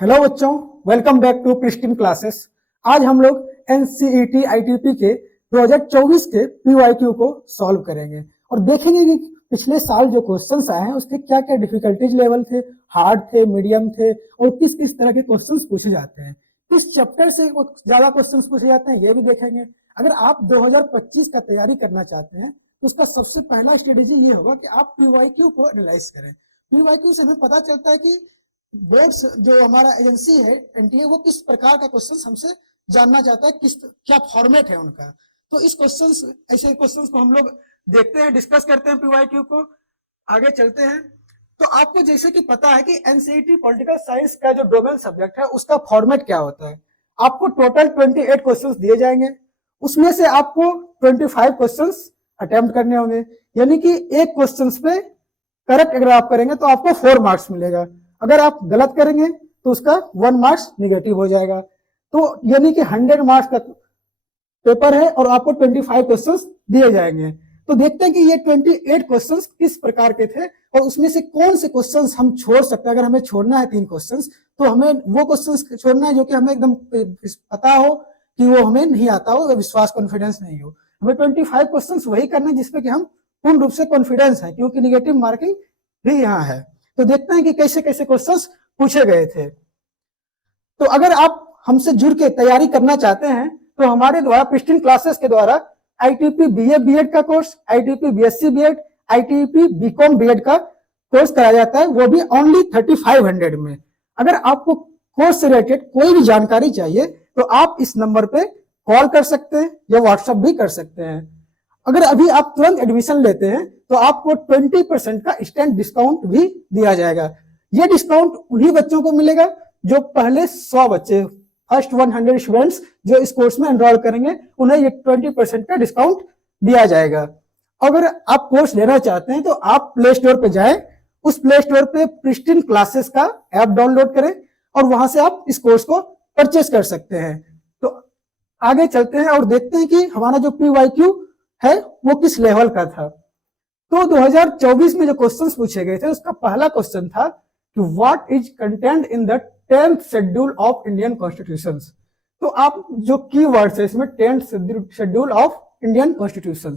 Hello बच्चों, welcome back to pristine classes. आज हम लोग एनसीईटी आईटीपी के 2024 के पीवाईक्यू को सॉल्व करेंगे और देखेंगे कि पिछले साल जो क्वेश्चंस आए हैं उसके क्या क्या डिफिकल्टीज लेवल थे, हार्ड थे, मीडियम थे और किस किस तरह के क्वेश्चंस पूछे जाते हैं, किस चैप्टर से ज्यादा क्वेश्चंस पूछे जाते हैं ये भी देखेंगे। अगर आप 2025 का तैयारी करना चाहते हैं तो उसका सबसे पहला स्ट्रेटेजी ये होगा कि आप पीवाईक्यू को एनालाइज करें। पीवाईक्यू से हमें पता चलता है कि बोर्ड्स जो हमारा एजेंसी है एनटीए वो किस प्रकार का क्वेश्चन हमसे जानना चाहता है, किस क्या फॉर्मेट है उनका। तो इस ऐसे क्वेश्चंस को हम लोग देखते हैं, डिस्कस करते हैं पीवाईक्यू को। आगे चलते हैं तो आपको जैसे कि पता है कि एनसीईटी पॉलिटिकल साइंस का जो डोमेन सब्जेक्ट है उसका फॉर्मेट क्या होता है। आपको टोटल 28 क्वेश्चंस दिए जाएंगे, उसमें से आपको 25 क्वेश्चंस अटेम्प्ट करने होंगे, यानी कि एक क्वेश्चन पे करेक्ट अगर आप करेंगे तो आपको 4 मार्क्स मिलेगा, अगर आप गलत करेंगे तो उसका 1 मार्क्स निगेटिव हो जाएगा। तो यानी कि 100 मार्क्स का पेपर है और आपको 25 क्वेश्चंस दिए जाएंगे। तो देखते हैं कि ये 28 क्वेश्चंस किस प्रकार के थे और उसमें से कौन से क्वेश्चंस हम छोड़ सकते हैं। अगर हमें छोड़ना है 3 क्वेश्चंस तो हमें वो क्वेश्चंस छोड़ना है जो कि हमें एकदम पता हो कि वो हमें नहीं आता हो, विश्वास कॉन्फिडेंस नहीं हो। हमें 25 क्वेश्चंस वही करना है जिसपे कि हम पूर्ण रूप से कॉन्फिडेंस है, क्योंकि निगेटिव मार्किंग भी यहाँ है। तो देखते हैं कि कैसे कैसे क्वेश्चंस पूछे गए थे। तो अगर आप हमसे जुड़ के तैयारी करना चाहते हैं तो हमारे द्वारा प्रिस्टीन क्लासेस के द्वारा आईटीपी बीए बीएड का course, ITP BSc BEd, ITP BCom BEd का कोर्स कराया जाता है, वो भी ओनली 3500 में। अगर आपको कोर्स से रिलेटेड कोई भी जानकारी चाहिए तो आप इस नंबर पे कॉल कर सकते हैं या व्हाट्सएप भी कर सकते हैं। अगर अभी आप तुरंत एडमिशन लेते हैं तो आपको 20% का इंस्टेंट डिस्काउंट भी दिया जाएगा। ये डिस्काउंट उन्हीं बच्चों को मिलेगा जो पहले 100 बच्चे, फर्स्ट 100 स्टूडेंट्स जो इस कोर्स में एनरोल करेंगे उन्हें ये 20% का डिस्काउंट दिया जाएगा। अगर आप कोर्स लेना चाहते हैं तो आप प्ले स्टोर पे जाएं, उस प्ले स्टोर पे प्रिस्टीन क्लासेस का ऐप डाउनलोड करें और वहां से आप इस कोर्स को परचेस कर सकते हैं। तो आगे चलते हैं और देखते हैं कि हमारा जो पीवाईक्यू है वो किस लेवल का था। तो 2024 में जो क्वेश्चंस पूछे गए थे उसका पहला क्वेश्चन था कि what is content in the 10th schedule of Indian constitution. तो आप जो कीवर्ड्स है इसमें 10th schedule of Indian constitution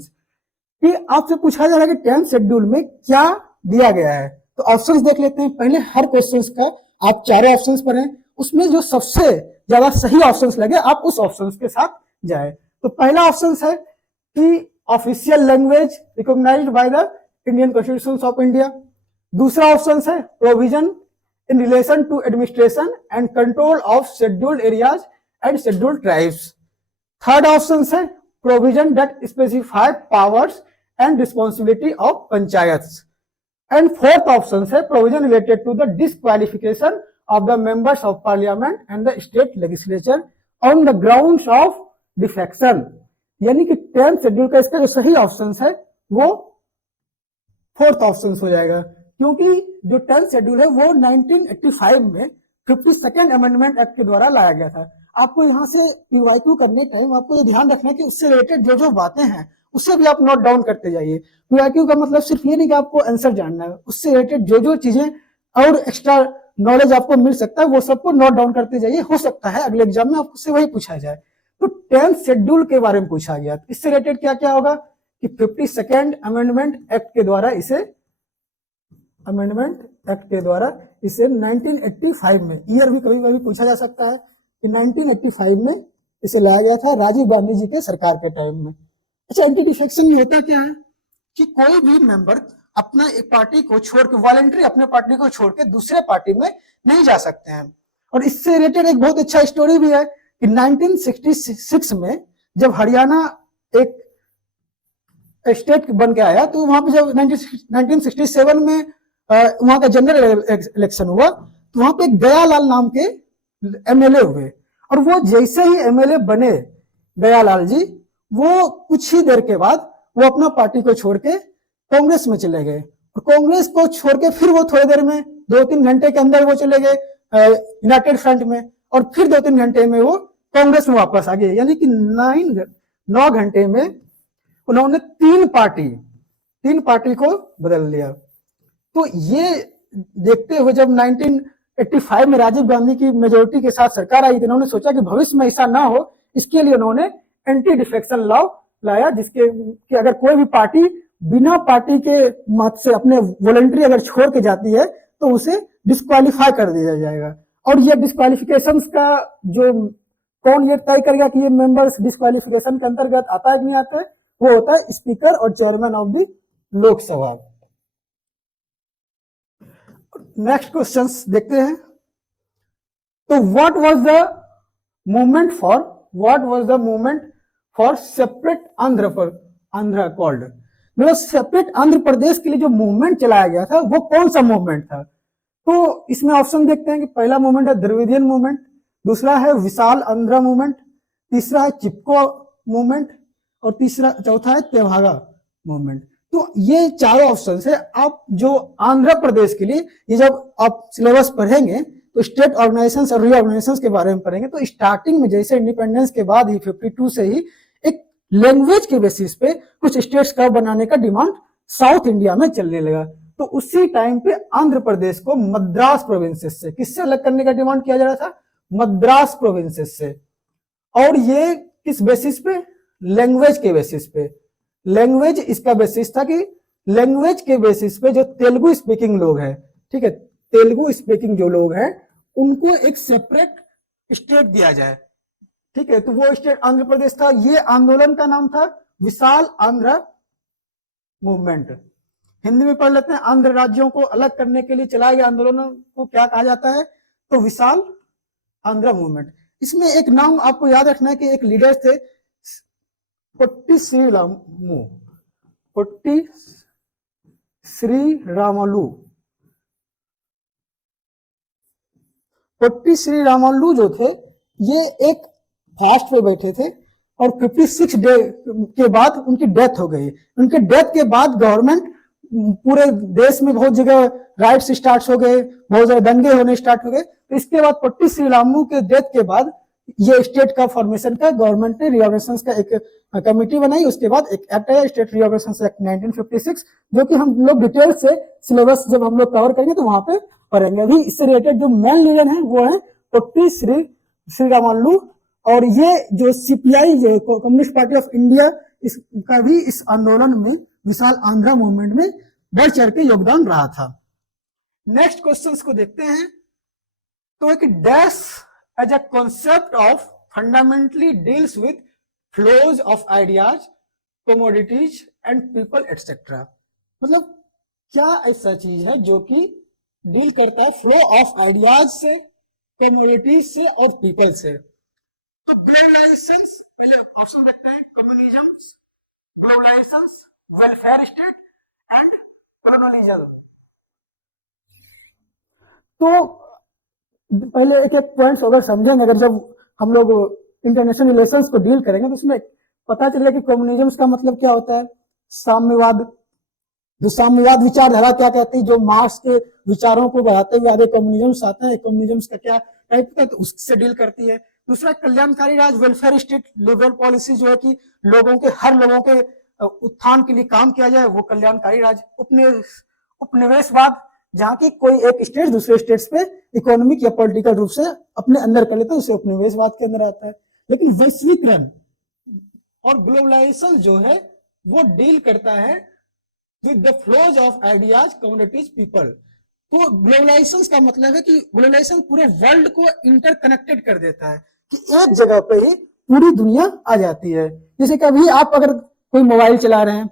कि आपसे पूछा जा रहा है कि 10th शेड्यूल में क्या दिया गया है। तो ऑप्शंस देख लेते हैं। पहले हर क्वेश्चंस का आप चारों ऑप्शंस पढ़ें, उसमें जो सबसे ज्यादा सही ऑप्शंस लगे आप उस ऑप्शंस के साथ जाए। तो पहला ऑप्शन है कि official language recognised by the Indian constitution of India. दूसरा ऑप्शन है provision in relation to administration and control of scheduled areas and scheduled tribes. Third option है provision that specify powers and responsibility of panchayats. And fourth option है provision related to the disqualification of the members of parliament and the state legislature on the grounds of defection. यानी कि 10th schedule का इसका जो सही option है वो fourth option हो जाएगा, क्योंकि जो 10th शेड्यूल है वो 1985 में 52nd अमेंडमेंट एक्ट के द्वारा लाया गया था। आपको यहाँ से पीवाईक्यू करने टाइम आपको ये ध्यान रखना है कि उससे रिलेटेड जो जो बातें हैं उससे भी आप नोट डाउन करते जाइए। पीवाईक्यू का मतलब सिर्फ ये नहीं कि आपको आंसर जानना है, उससे रिलेटेड जो जो चीजें और एक्स्ट्रा नॉलेज आपको मिल सकता है वो सबको नोट डाउन करते जाइए। हो सकता है अगले एग्जाम में आपको से वही पूछा जाए। तो 10th शेड्यूल के बारे में पूछा गया, इससे रिलेटेड क्या क्या होगा कि 52nd अमेंडमेंट एक्ट के द्वारा इसे 1985 में, ईयर भी कभी कभी पूछा जा सकता है कि 1985 में इसे लाया गया था राजीव गांधी जी के सरकार के टाइम में। अच्छा, एंटी डिफेक्शन में होता क्या है कि कोई भी मेंबर अपना एक पार्टी को छोड़ के, वॉलंटरी अपने पार्टी को छोड़ के दूसरे पार्टी में नहीं जा सकते हैं। और इससे रिलेटेड एक बहुत अच्छा स्टोरी भी है कि 1966 में जब हरियाणा एक स्टेट बन के आया तो वहां पे जब 1967 में वहां का जनरल इलेक्शन हुआ तो वहां पे गयालाल नाम के एमएलए हुए और वो जैसे ही एमएलए बने गयालाल जी, वो कुछ ही देर के बाद वो अपना पार्टी को छोड़ के कांग्रेस में चले गए और कांग्रेस को छोड़ के फिर वो थोड़ी देर में 2-3 घंटे के अंदर वो चले गए यूनाइटेड फ्रंट में और फिर 2-3 घंटे में वो कांग्रेस में वापस आ गए। यानी कि 9 घंटे में उन्होंने तीन पार्टी को बदल लिया। तो ये देखते हुए जब 85 में राजीव गांधी की मेजोरिटी के साथ सरकार आई थी, इन्होंने सोचा कि भविष्य में ऐसा ना हो, इसके लिए उन्होंने एंटी डिफेक्शन लॉ लाया, जिसके कि अगर कोई भी पार्टी बिना पार्टी के मत से अपने वॉलंटरी अगर छोड़ के जाती है तो उसे डिस्क्वालीफाई कर दिया जाएगा। और ये डिस्क्वालिफिकेशन का जो कौन ये तय करेगा कि ये मेंबर्स डिस्क्वालिफिकेशन के अंतर्गत आता है कि नहीं आता है, वो होता है स्पीकर और chairman of the Lok Sabha. Next question देखते हैं। तो what was the movement for separate Andhra called, मतलब सेपरेट आंध्र प्रदेश के लिए जो मूवमेंट चलाया गया था वो कौन सा मूवमेंट था? तो इसमें ऑप्शन देखते हैं कि पहला मूवमेंट है द्रविडियन मूवमेंट, दूसरा है विशाल आंध्र मूवमेंट, तीसरा है चिपको मूवमेंट और चौथा है तेभागा मूवमेंट। तो ये चारों ऑप्शन है। आप जो आंध्र प्रदेश के लिए ये जब आप सिलेबस पढ़ेंगे तो स्टेट ऑर्गेनाइजेशन और रीऑर्गेनाइजेशन के बारे में पढ़ेंगे, तो स्टार्टिंग में जैसे इंडिपेंडेंस के बाद ही 52 से ही एक लैंग्वेज के बेसिस पे कुछ स्टेट्स का बनाने का डिमांड साउथ इंडिया में चलने लगा। तो उसी टाइम पे आंध्र प्रदेश को मद्रास प्रोविंसेस से किससे अलग करने का डिमांड किया जा रहा था? मद्रास प्रोविंसेस से। और ये किस बेसिस पे? लैंग्वेज के बेसिस पे। लैंग्वेज इसका बेसिस था कि लैंग्वेज के बेसिस पे जो तेलुगु स्पीकिंग लोग हैं, ठीक है, तेलुगु स्पीकिंग जो लोग हैं उनको एक सेपरेट स्टेट दिया जाए, ठीक है। तो वो स्टेट आंध्र प्रदेश था। ये आंदोलन का नाम था विशाल आंध्र मूवमेंट। हिंदी में पढ़ लेते हैं। आंध्र राज्यों को अलग करने के लिए चलाए गए आंदोलन को क्या कहा जाता है? तो विशाल आंध्र मूवमेंट। इसमें एक नाम आपको याद रखना है कि एक लीडर थे पोट्टी श्री रामालू जो थे ये एक फास्ट पे बैठे थे और 56 डे के बाद उनकी डेथ हो गई। उनके डेथ के बाद गवर्नमेंट पूरे देश में बहुत जगह राइट्स स्टार्ट हो गए, बहुत जगह दंगे होने स्टार्ट हो गए। तो इसके बाद पोट्टी श्री रामू के डेथ के बाद ये स्टेट का फॉर्मेशन का गवर्नमेंट ने रीऑर्गेनाइजेशन का एक कमेटी बनाई। उसके बाद एक एक्ट आया स्टेट रीऑर्गेनाइजेशन एक्ट 1956, जो कि हम लोग डिटेल से सिलेबस जब हम लोग कवर करेंगे तो वहां पे पढ़ेंगे। अभी इससे रिलेटेड जो मेन लीडर है वो है पोट्टी श्री रामालू। और ये जो सीपीआई जो कम्युनिस्ट पार्टी ऑफ इंडिया इसका भी इस आंदोलन में विशाल आंध्र मूवमेंट में बढ़ चढ़ के योगदान रहा था। नेक्स्ट क्वेश्चंस को देखते हैं। तो एक dash as a concept of fundamentally deals with flows of ideas, commodities and people etcetera, मतलब क्या ऐसा चीज है जो कि डील करता है फ्लो ऑफ आइडियाज से, कमोडिटीज से और पीपल से? तो ग्लोबलाइजेशन, पहले ऑप्शन देखते हैं। Communism, globalisation, welfare state and colonialism. तो पहले एक एक पॉइंट्स अगर समझेंगे, अगर जब हम लोग इंटरनेशनल रिलेशंस को डील करेंगे तो उसमें पता चलेगा कि कम्युनिज्म का मतलब क्या होता है। साम्यवाद, जो साम्यवाद विचारधारा क्या कहती है, जो मार्क्स के विचारों को बढ़ाते हुए आगे कम्युनिज्म आते हैं, कम्युनिज्म का क्या टाइप का, तो उससे डील करती है। दूसरा कल्याणकारी राज, वेलफेयर स्टेट, लिबरल पॉलिसी जो है कि लोगों के हर लोगों के उत्थान के लिए काम किया जाए, वो कल्याणकारी राज। उपनिवेशवाद, जहां की कोई एक स्टेट दूसरे स्टेट्स पे इकोनॉमिक या पॉलिटिकल रूप से अपने अंदर कर लेते हैं, उसे उपनिवेशवाद के अंदर आता है। लेकिन वैश्वीकरण और ग्लोबलाइजेशन जो है वो डील करता है with the flows of ideas, communities, people. तो ग्लोबलाइजेशन का मतलब है कि ग्लोबलाइजेशन पूरे वर्ल्ड को इंटरकनेक्टेड कर देता है कि एक जगह पे ही पूरी दुनिया आ जाती है। जैसे कि अभी आप अगर कोई मोबाइल चला रहे हैं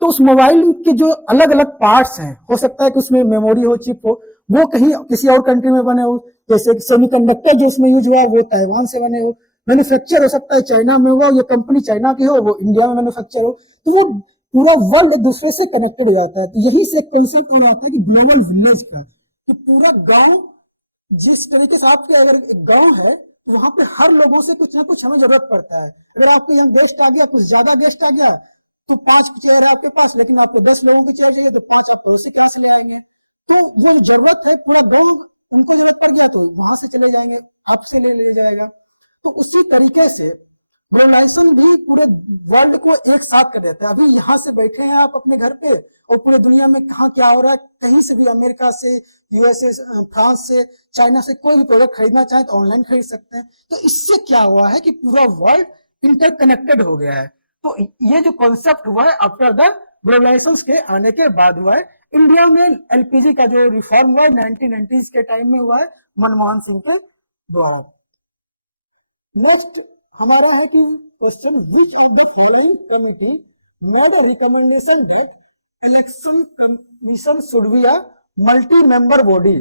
तो उस मोबाइल के जो अलग अलग पार्ट्स हैं, हो सकता है कि उसमें मेमोरी हो, चिप हो, वो कहीं किसी और कंट्री में बने हो। जैसे सेमीकंडक्टर जो इसमें यूज हुआ वो ताइवान से बने हो। मैन्युफैक्चर हो सकता है चाइना में हुआ, ये कंपनी चाइना की हो, वो इंडिया में मैन्युफैक्चर हो। तो वो पूरा वर्ल्ड एक दूसरे से कनेक्टेड हो जाता है। तो यही से एक कॉन्सेप्ट और आता है कि ग्लोबल विलेज का, कि पूरा गांव जिस तरीके से आपके अगर एक गांव है तो वहां पे हर लोगों से कुछ ना कुछ हमें जरूरत पड़ता है। अगर आपके यहाँ गेस्ट आ गया, कुछ ज्यादा गेस्ट आ गया तो 5 चेयर है आपके पास, लेकिन आपको 10 लोगों की चेयर चाहिए तो 5 आप उसी कहां से ले आएंगे। तो वो जरूरत है, पूरा गांव उनको लिए पड़ गया तो वहां से चले जाएंगे, आपसे ले जाएगा। तो उसी तरीके से ग्लोबलाइजेशन भी पूरे वर्ल्ड को एक साथ कर देता है। अभी यहाँ से बैठे हैं आप अपने घर पे और पूरे दुनिया में कहाँ क्या हो रहा है, कहीं से भी, अमेरिका से, यूएसए, फ्रांस से, चाइना से कोई भी प्रोडक्ट खरीदना चाहे तो ऑनलाइन खरीद सकते हैं। तो इससे क्या हुआ है कि पूरा वर्ल्ड इंटरकनेक्टेड हो गया है। तो ये जो कॉन्सेप्ट हुआ है आफ्टर द ग्लोबलाइजेशन के आने के बाद हुआ है। इंडिया में एलपीजी का जो रिफॉर्म हुआ है 1990s के टाइम में हुआ है, मनमोहन सिंह के द्वारा। नेक्स्ट हमारा है कि question, which of the following committee made a recommendation that election commission should be a multi member body.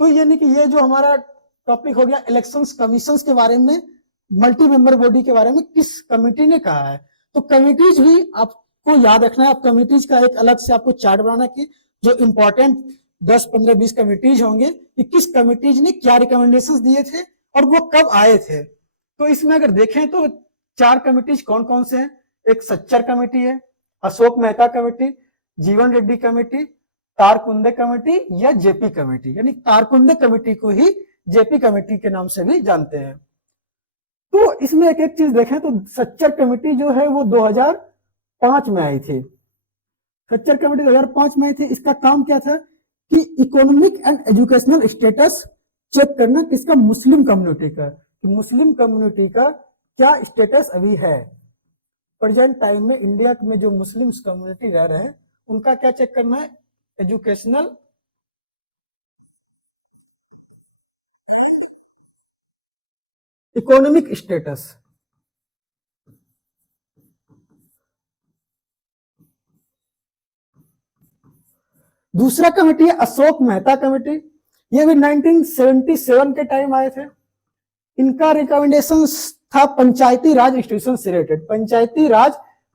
तो यानी कि ये जो हमारा टॉपिक हो गया इलेक्शंस कमीशंस के बारे में, मल्टी मेंबर बॉडी के बारे में किस कमिटी ने कहा है। तो कमिटीज भी आपको याद रखना है। आप कमिटीज का एक अलग से आपको चार्ट बनाना कि जो इंपॉर्टेंट 10, 15, 20 कमिटीज होंगे कि किस कमिटीज ने क्या रिकमेंडेशंस दिए थे और वो कब आए थे। तो इसमें अगर देखें तो 4 कमिटीज कौन कौन से हैं। एक सच्चर कमेटी है, अशोक मेहता कमेटी, जीवन रेड्डी कमेटी, तारकुंडे कमेटी या जेपी कमेटी। यानी तारकुंडे कमेटी को ही जेपी कमेटी के नाम से भी जानते हैं। तो इसमें एक एक चीज देखें तो सच्चर कमेटी जो है वो 2005 में आई थी। सच्चर कमेटी 2005 में आई थी। इसका काम क्या था कि economic and educational status check करना किसका, मुस्लिम कम्युनिटी का, कि मुस्लिम कम्युनिटी का क्या स्टेटस अभी है प्रेजेंट टाइम में। इंडिया में जो मुस्लिम कम्युनिटी रह रहे हैं उनका क्या चेक करना है, एजुकेशनल इकोनॉमिक स्टेटस। दूसरा कमेटी है अशोक मेहता कमेटी। ये भी 1977 के टाइम आए थे। इनका रिकमेंडेशन था पंचायती राज इंस्टीट्यूशन से रिलेटेड, पंचायती राज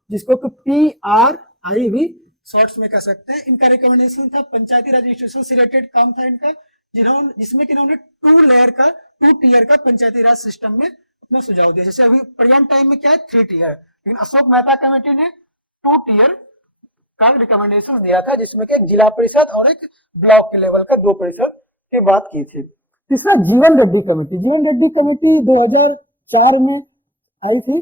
जिसको PRI भी शॉर्ट्स में कह सकते हैं। इनका रिकमेंडेशन था पंचायती राज इंस्टीट्यूशन से रिलेटेड काम था इनका, जिसमें कि इन्होंने 2 टीयर का पंचायती राज सिस्टम में अपना सुझाव दिया। जैसे अभी प्रेजेंट टाइम में क्या है 3 टीयर, लेकिन अशोक मेहता कमेटी ने 2 टीयर का रिकमेंडेशन दिया था, जिसमें कि एक जिला परिषद और एक ब्लॉक के लेवल का 2 परिषद की बात की थी। तीसरा जीवन रेड्डी कमेटी। जीवन रेड्डी कमेटी 2004 में आई थी,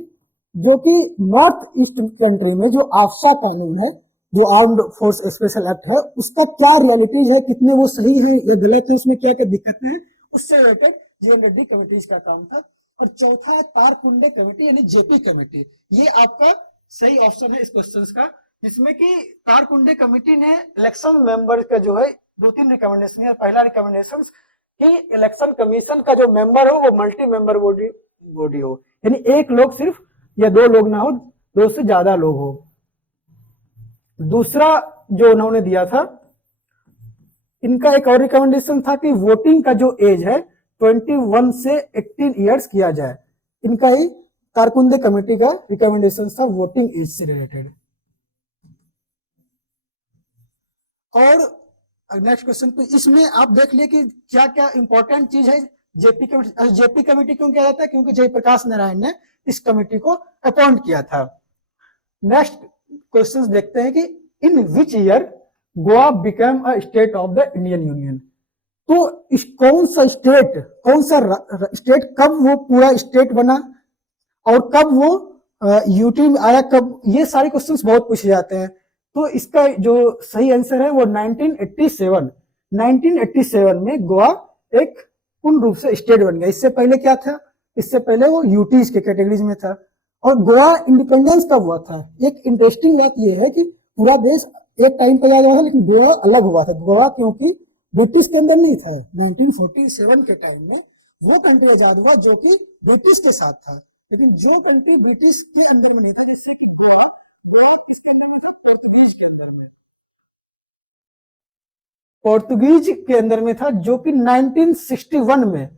जो कि नॉर्थ ईस्ट कंट्री में जो आफ्सा कानून है, जो आर्म्ड फोर्स स्पेशल एक्ट है, उसका क्या रियलिटीज है, कितने वो सही है या गलत है, उसमें क्या क्या दिक्कतें हैं, उससे रिलेटेड जीवन रेड्डी कमेटी का काम था। और चौथा है तारकुंडे कमेटी यानी जेपी कमेटी। ये आपका सही ऑप्शन है इस क्वेश्चन का, जिसमें कि तारकुंडे कमेटी ने इलेक्शन मेंबर का जो है 2-3 रिकमेंडेशन है। पहला रिकमेंडेशन कि इलेक्शन कमीशन का जो मेंबर हो वो मल्टी मेंबर बॉडी हो, यानी एक लोग सिर्फ या 2 लोग ना हो, 2 से ज्यादा लोग हो। दूसरा जो उन्होंने दिया था, इनका एक और रिकमेंडेशन था कि वोटिंग का जो एज है 21 से 18 इयर्स किया जाए। इनका ही तारकुंडे कमेटी का रिकमेंडेशन था वोटिंग एज से रिलेटेड। और नेक्स्ट क्वेश्चन, तो इसमें आप देख लिए कि क्या क्या इंपॉर्टेंट चीज है जेपी कमेटी। जेपी कमेटी क्यों किया जाता है, क्योंकि जयप्रकाश नारायण ने इस कमेटी को अपॉइंट किया था। नेक्स्ट क्वेश्चंस देखते हैं कि in which year Goa become a state of the Indian union. तो कौन सा स्टेट कब वो पूरा स्टेट बना और कब वो यूटी में आया, कब, ये सारे क्वेश्चंस बहुत पूछे जाते हैं। तो इसका जो सही आंसर है वो 1987 में गोवा एक पूर्ण रूप से स्टेट बन गया। इससे पहले क्या था, इससे पहले वो यूटीज के कैटेगरीज में था। और गोवा इंडिपेंडेंस कब हुआ था, एक इंटरेस्टिंग बात यह है कि पूरा देश एक टाइम पर आया था, लेकिन गोवा अलग हुआ था। गोवा क्योंकि ब्रिटिश के अंदर नहीं था, 1947 के टाइम में वो कंट्री आजाद हुआ जो कि ब्रिटिश के साथ था, लेकिन जो कंट्री ब्रिटिश के अंदर में नहीं था, जैसे कि गोवा किसके अंदर में था, पोर्तुगीज के अंदर में, पोर्तुगीज के अंदर में था, जो कि 1961 में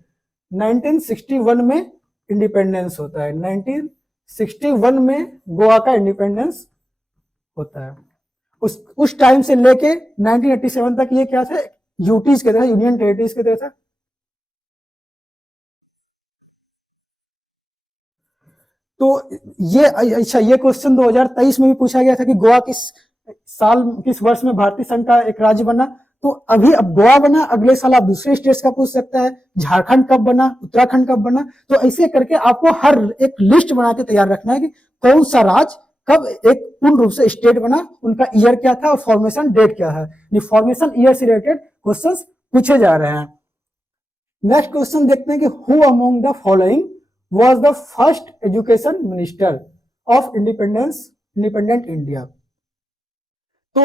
इंडिपेंडेंस होता है। 1961 में गोवा का इंडिपेंडेंस होता है। उस टाइम से लेके 1987 तक ये क्या था, यूटीज के तरह, यूनियन टेरिटरीज के तरह था। तो ये अच्छा, ये क्वेश्चन 2023 में भी पूछा गया था कि गोवा किस वर्ष में भारतीय संघ का एक राज्य बना। तो अभी अब गोवा बना, अगले साल आप दूसरे स्टेट्स का पूछ सकता है, झारखंड कब बना, उत्तराखंड कब बना। तो ऐसे करके आपको हर एक लिस्ट बना के तैयार रखना है कि कौन सा राज्य कब एक पूर्ण रूप से स्टेट बना, उनका ईयर क्या था और फॉर्मेशन डेट क्या है। फॉर्मेशन ईयर से रिलेटेड क्वेश्चंस पूछे जा रहे हैं। नेक्स्ट क्वेश्चन देखते हैं कि who among the following was the first education minister of independent India. तो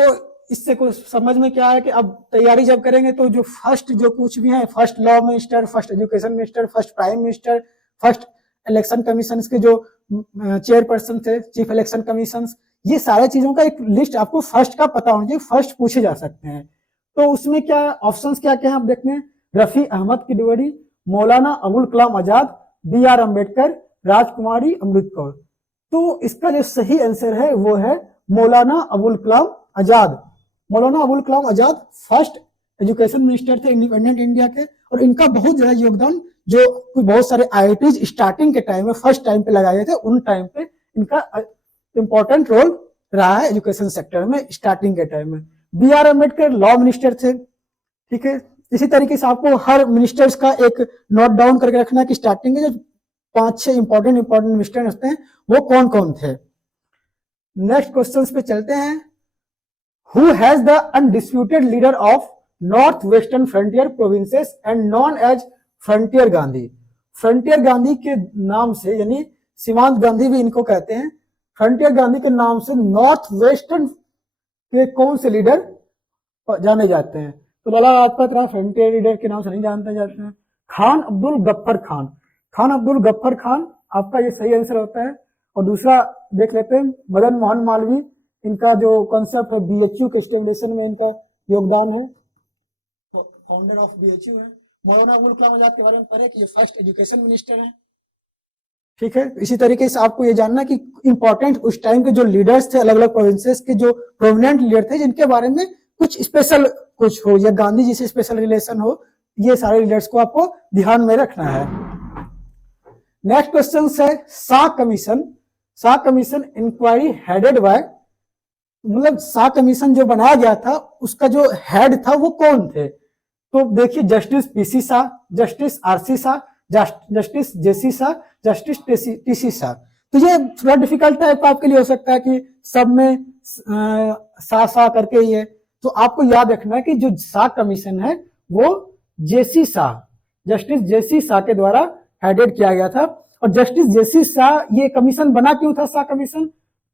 इससे कुछ समझ में क्या है कि अब तैयारी जब करेंगे तो जो फर्स्ट जो कुछ भी है, first law minister, first education minister, first prime minister, first election commission के जो चेयरपर्सन थे, चीफ इलेक्शन कमीशन, ये सारे चीजों का एक लिस्ट आपको फर्स्ट का पता होना चाहिए, फर्स्ट पूछे जा सकते हैं। तो उसमें क्या ऑप्शंस क्या क्या है आप देखते हैं, रफी अहमद किदवई, मौलाना अबुल कलाम आजाद, बी आर अम्बेडकर, राजकुमारी अमृत कौर। तो इसका जो सही आंसर है वो है Maulana Abul Kalam Azad. Maulana Abul Kalam Azad first education minister थे इंडिपेंडेंट इंडिया के, और इनका बहुत ज्यादा योगदान जो बहुत सारे आईआईटीज स्टार्टिंग के टाइम में फर्स्ट टाइम पे लगाए थे, उन टाइम पे इनका इंपॉर्टेंट रोल रहा है एजुकेशन सेक्टर में स्टार्टिंग के टाइम में। B R Ambedkar law minister थे, ठीक है। इसी तरीके से आपको हर मिनिस्टर्स का एक नोट डाउन करके रखना है कि स्टार्टिंग में जो 5-6 इंपॉर्टेंट मिनिस्टर होते हैं वो कौन कौन थे। नेक्स्ट क्वेश्चन पे चलते हैं। Who has the undisputed leader of northwestern frontier provinces and known as frontier Gandhi. Frontier Gandhi के नाम से, यानी सीमांत गांधी भी इनको कहते हैं, फ्रंटियर गांधी के नाम से नॉर्थ वेस्टर्न के कौन से लीडर जाने जाते हैं। तो लाला लाजपत राय फ्रंटियर लीडर के नाम से नहीं जानते जाते हैं। खान अब्दुल गफ्फर खान, खान अब्दुल गफ्फर खान आपका ये सही आंसर होता है। और दूसरा देख लेते हैं, मदन मोहन मालवीय, इनका जो कॉन्सेप्ट है बीएचयू के स्टेबलेशन में इनका योगदान है, तो फाउंडर ऑफ बीएचयू है। मौलाना अबुल कलाम आजाद के बारे में पढ़े कि ये फर्स्ट एजुकेशन मिनिस्टर है, ठीक है। इसी तरीके से आपको ये जानना कि इंपॉर्टेंट उस टाइम के जो लीडर्स थे अलग अलग प्रोविंसेस के, जो प्रोमिनेंट लीडर थे जिनके बारे में कुछ स्पेशल कुछ हो या गांधी जी से स्पेशल रिलेशन हो, ये सारे लीडर्स को आपको ध्यान में रखना है। नेक्स्ट क्वेश्चन है Shah commission. Shah commission inquiry headed by, मतलब शाह कमीशन जो बनाया गया था उसका जो हेड था वो कौन थे। तो देखिए, justice P C Shah, justice R C Shah, justice J C Shah, justice T C Shah. तो ये थोड़ा डिफिकल्ट टाइप आपके लिए हो सकता है कि सब में शाह शाह करके ही है। तो आपको याद रखना है कि जो शाह कमीशन है वो जेसी शाह, जस्टिस जेसी शाह के द्वारा हेडेड किया गया था। और जस्टिस जेसी शाह, ये कमीशन बना क्यों था शाह कमीशन,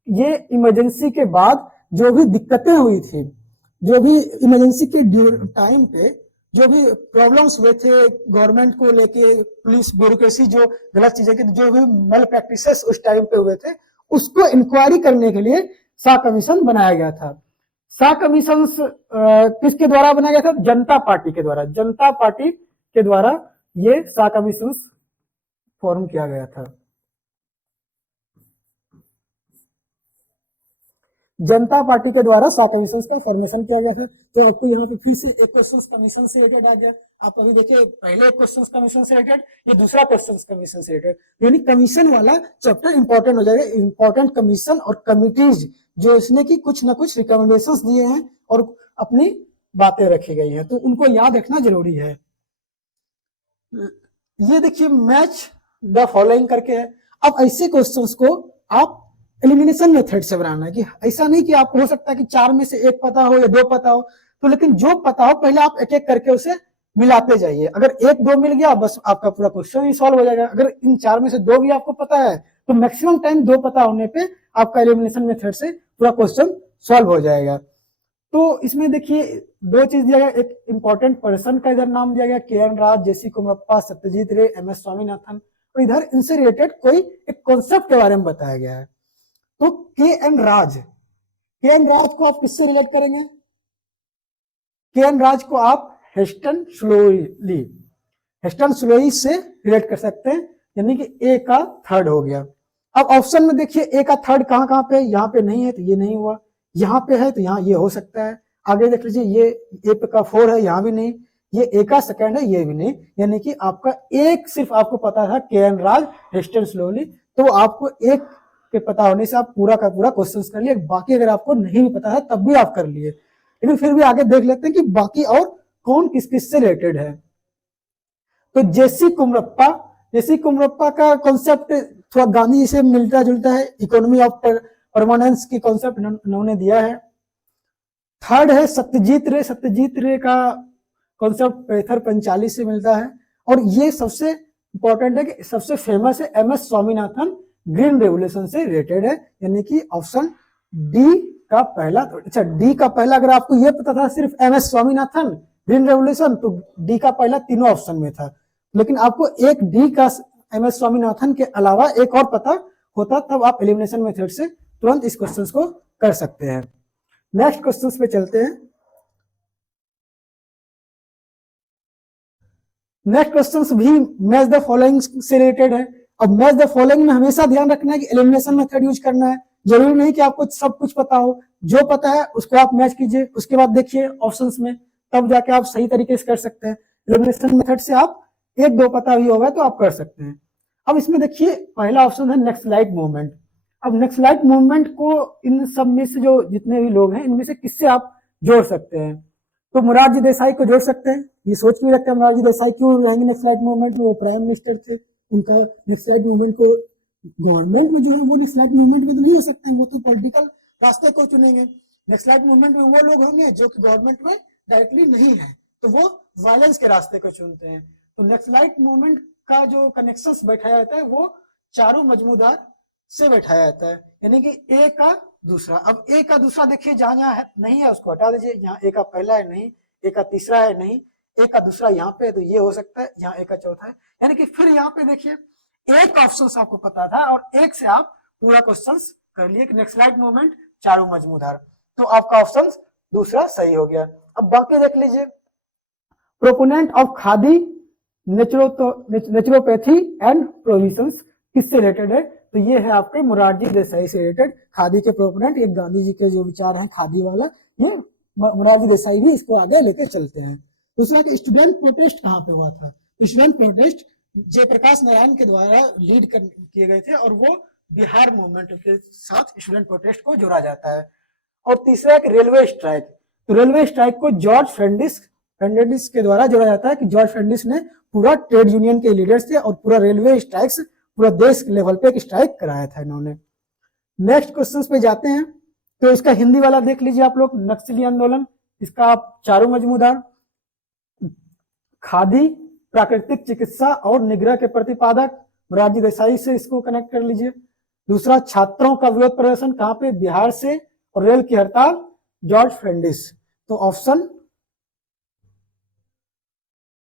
ये इमरजेंसी के बाद जो भी दिक्कतें हुई थी, जो भी इमरजेंसी के टाइम पे जो भी प्रॉब्लम्स हुए थे गवर्नमेंट को लेके, पुलिस ब्यूरोक्रेसी जो गलत चीजें की, जो भी मल प्रैक्टिसेस उस टाइम पे हुए थे, उसको इंक्वायरी करने के लिए शाह कमीशन बनाया गया था। शाह कमीशन किसके द्वारा बनाया गया था, जनता पार्टी के द्वारा। जनता पार्टी के द्वारा ये शाह कमीशन फॉर्म किया गया था। जनता पार्टी के द्वारा शाह कमीशन का फॉर्मेशन किया गया था। तो आपको यहाँ पे फिर से एक क्वेश्चन कमीशन से रिलेटेड आ गया। आप अभी देखिए, पहले एक क्वेश्चन कमीशन से रिलेटेड, ये दूसरा क्वेश्चन कमीशन से रिलेटेड, यानी कमीशन वाला चैप्टर इंपॉर्टेंट हो जाएगा। इंपॉर्टेंट कमीशन और कमिटीज जो इसने की कुछ ना कुछ रिकमेंडेशंस दिए हैं और अपनी बातें रखी गई है, तो उनको याद रखना जरूरी है। ये देखिए, मैच द फॉलोइंग करके है। अब ऐसे क्वेश्चंस को आप एलिमिनेशन मेथड से बनाना है, कि ऐसा नहीं कि आपको हो सकता है कि 4 में से 1 पता हो या 2 पता हो, तो लेकिन जो पता हो पहले आप एक एक करके उसे मिलाते जाइए। अगर 1-2 मिल गया बस आपका पूरा क्वेश्चन ही सॉल्व हो जाएगा। अगर इन 4 में से 2 भी आपको पता है तो मैक्सिमम टाइम 2 पता होने पे आपका एलिमिनेशन मेथड से पूरा क्वेश्चन सॉल्व हो जाएगा। तो इसमें देखिए 2 चीज दिया गया, एक इंपॉर्टेंट पर्सन का इधर नाम दिया गया, के.एन. राज, जे.सी. कुमरप्पा, सत्यजीत रे, एम.एस. स्वामीनाथन, और इधर इनसे रिलेटेड कोई एक कॉन्सेप्ट के बारे में बताया गया है। तो के.एन. राज, के.एन. राज को आप किससे रिलेट करेंगे, के.एन. राज को आप हेस्टन स्लोई से रिलेट कर सकते हैं, यानी कि ए का थर्ड हो गया। अब ऑप्शन में देखिए ए का थर्ड कहां कहां पे, यहाँ पे नहीं है तो ये नहीं हुआ, यहाँ पे है तो यहाँ ये हो सकता है। आगे देख लीजिए, ये ए का 4 है, यहाँ भी नहीं, ये ए का सेकंड है, ये भी नहीं, यानी कि आपका एक सिर्फ आपको पता था के.एन. राज, हेस्टन स्लोई, तो आपको एक के पता होने से आप पूरा का पूरा क्वेश्चन कर लिए। बाकी अगर आपको नहीं भी पता है तब भी आप कर लिए। लेकिन फिर भी आगे देख लेते हैं कि बाकी और कौन किस किस से रिलेटेड है। तो जेसी कुमरप्पा का कॉन्सेप्ट थोड़ा गांधी जी से मिलता जुलता है, इकोनॉमी ऑफ परमानेंस की कॉन्सेप्ट इन्होंने दिया है। थर्ड है सत्यजीत रे का कॉन्सेप्ट पेथर पंचाली से मिलता है। और ये सबसे इंपॉर्टेंट है कि सबसे फेमस है MS स्वामीनाथन ग्रीन रेवोल्यूशन से रिलेटेड है, यानी कि ऑप्शन डी का पहला। अच्छा, डी का पहला अगर आपको ये पता था सिर्फ MS स्वामीनाथन ग्रीन रेवोल्यूशन, तो डी का पहला तीनों ऑप्शन में था। लेकिन आपको एक डी का MS स्वामीनाथन के अलावा एक और पता होता, तब आप एलिमिनेशन मेथड से तुरंत इस क्वेश्चन को कर सकते हैं। नेक्स्ट क्वेश्चन पे चलते हैं। नेक्स्ट क्वेश्चन भी मैच द फॉलोइंग से रिलेटेड है। अब मैच द फॉलोइंग में हमेशा ध्यान रखना है कि एलिमिनेशन मेथड यूज करना है। जरूरी नहीं कि आपको सब कुछ पता हो, जो पता है उसको आप मैच कीजिए, उसके बाद देखिए ऑप्शंस में, तब जाके आप सही तरीके से कर सकते हैं। एलिमिनेशन मेथड से आप एक दो पता भी होगा तो आप कर सकते हैं। अब इसमें देखिए पहला ऑप्शन है नक्सलाइट मूवमेंट। अब नक्सलाइट मूवमेंट को इन सब में से जो जितने भी लोग हैं इनमें से किससे आप जोड़ सकते हैं? तो मोरारजी देसाई को जोड़ सकते हैं। ये सोच के रखते हैं मोरारजी देसाई क्यों रहेंगे नक्सलाइट मूवमेंट में, वो प्राइम मिनिस्टर थे, उनका नक्सलाइट मूवमेंट को गवर्नमेंट में जो है वो नक्सलाइट मूवमेंट में तो नहीं हो सकते हैं, वो तो पॉलिटिकल रास्ते को चुनेंगे। नक्सलाइट मूवमेंट में वो लोग होंगे जो कि गवर्नमेंट में डायरेक्टली नहीं है, तो वो वायलेंस के रास्ते को चुनते हैं। तो नक्सलाइट मूवमेंट का जो कनेक्शंस बैठाया जाता है वो चारू मजमूदार से बैठाया जाता है, यानी कि ए का दूसरा। अब ए का दूसरा देखिए जहां जहां नहीं है उसको हटा दीजिए। यहाँ ए का पहला है नहीं, ए का तीसरा है नहीं, ए का दूसरा यहाँ पे है तो ये हो सकता है, यहाँ ए का चौथा है। यानी कि फिर यहाँ पे देखिए एक ऑप्शन आपको पता था और एक से आप पूरा क्वेश्चन कर लिए कि नक्सलाइट मूवमेंट चारू मजमूदार, तो आपका ऑप्शन दूसरा सही हो गया। अब बाकी देख लीजिए, proponent of khadi naturopathy and provisions किससे रिलेटेड है? तो ये है आपके मोरारजी देसाई से रिलेटेड। खादी के प्रोपोनेंट, ये गांधी जी के जो विचार हैं खादी वाला, ये मोरारजी देसाई भी इसको आगे लेके चलते हैं। दूसरा कि स्टूडेंट प्रोटेस्ट कहाँ पे हुआ था? स्टूडेंट प्रोटेस्ट जयप्रकाश नारायण के द्वारा लीड किए गए थे और वो बिहार मूवमेंट के साथ स्टूडेंट प्रोटेस्ट को जोड़ा जाता है। और तीसरा एक रेलवे स्ट्राइक, तो रेलवे स्ट्राइक को जॉर्ज फर्नांडिस के द्वारा जोड़ा जाता है कि जॉर्ज फर्नांडिस ने पूरा ट्रेड यूनियन के लीडर्स थे और पूरा रेलवे स्ट्राइक्स पूरा देश लेवल पे एक स्ट्राइक कराया था इन्होंने। नेक्स्ट क्वेश्चन पे जाते हैं। तो इसका हिंदी वाला देख लीजिए आप लोग, नक्सली आंदोलन, इसका आप चारू मजमूदार, खादी, प्राकृतिक चिकित्सा और निग्रह के प्रतिपादक मोरारजी देसाई से इसको कनेक्ट कर लीजिए। दूसरा छात्रों का विरोध प्रदर्शन कहाँ पे? बिहार से, और रेल की हड़ताल जॉर्ज फर्नांडिस। तो ऑप्शन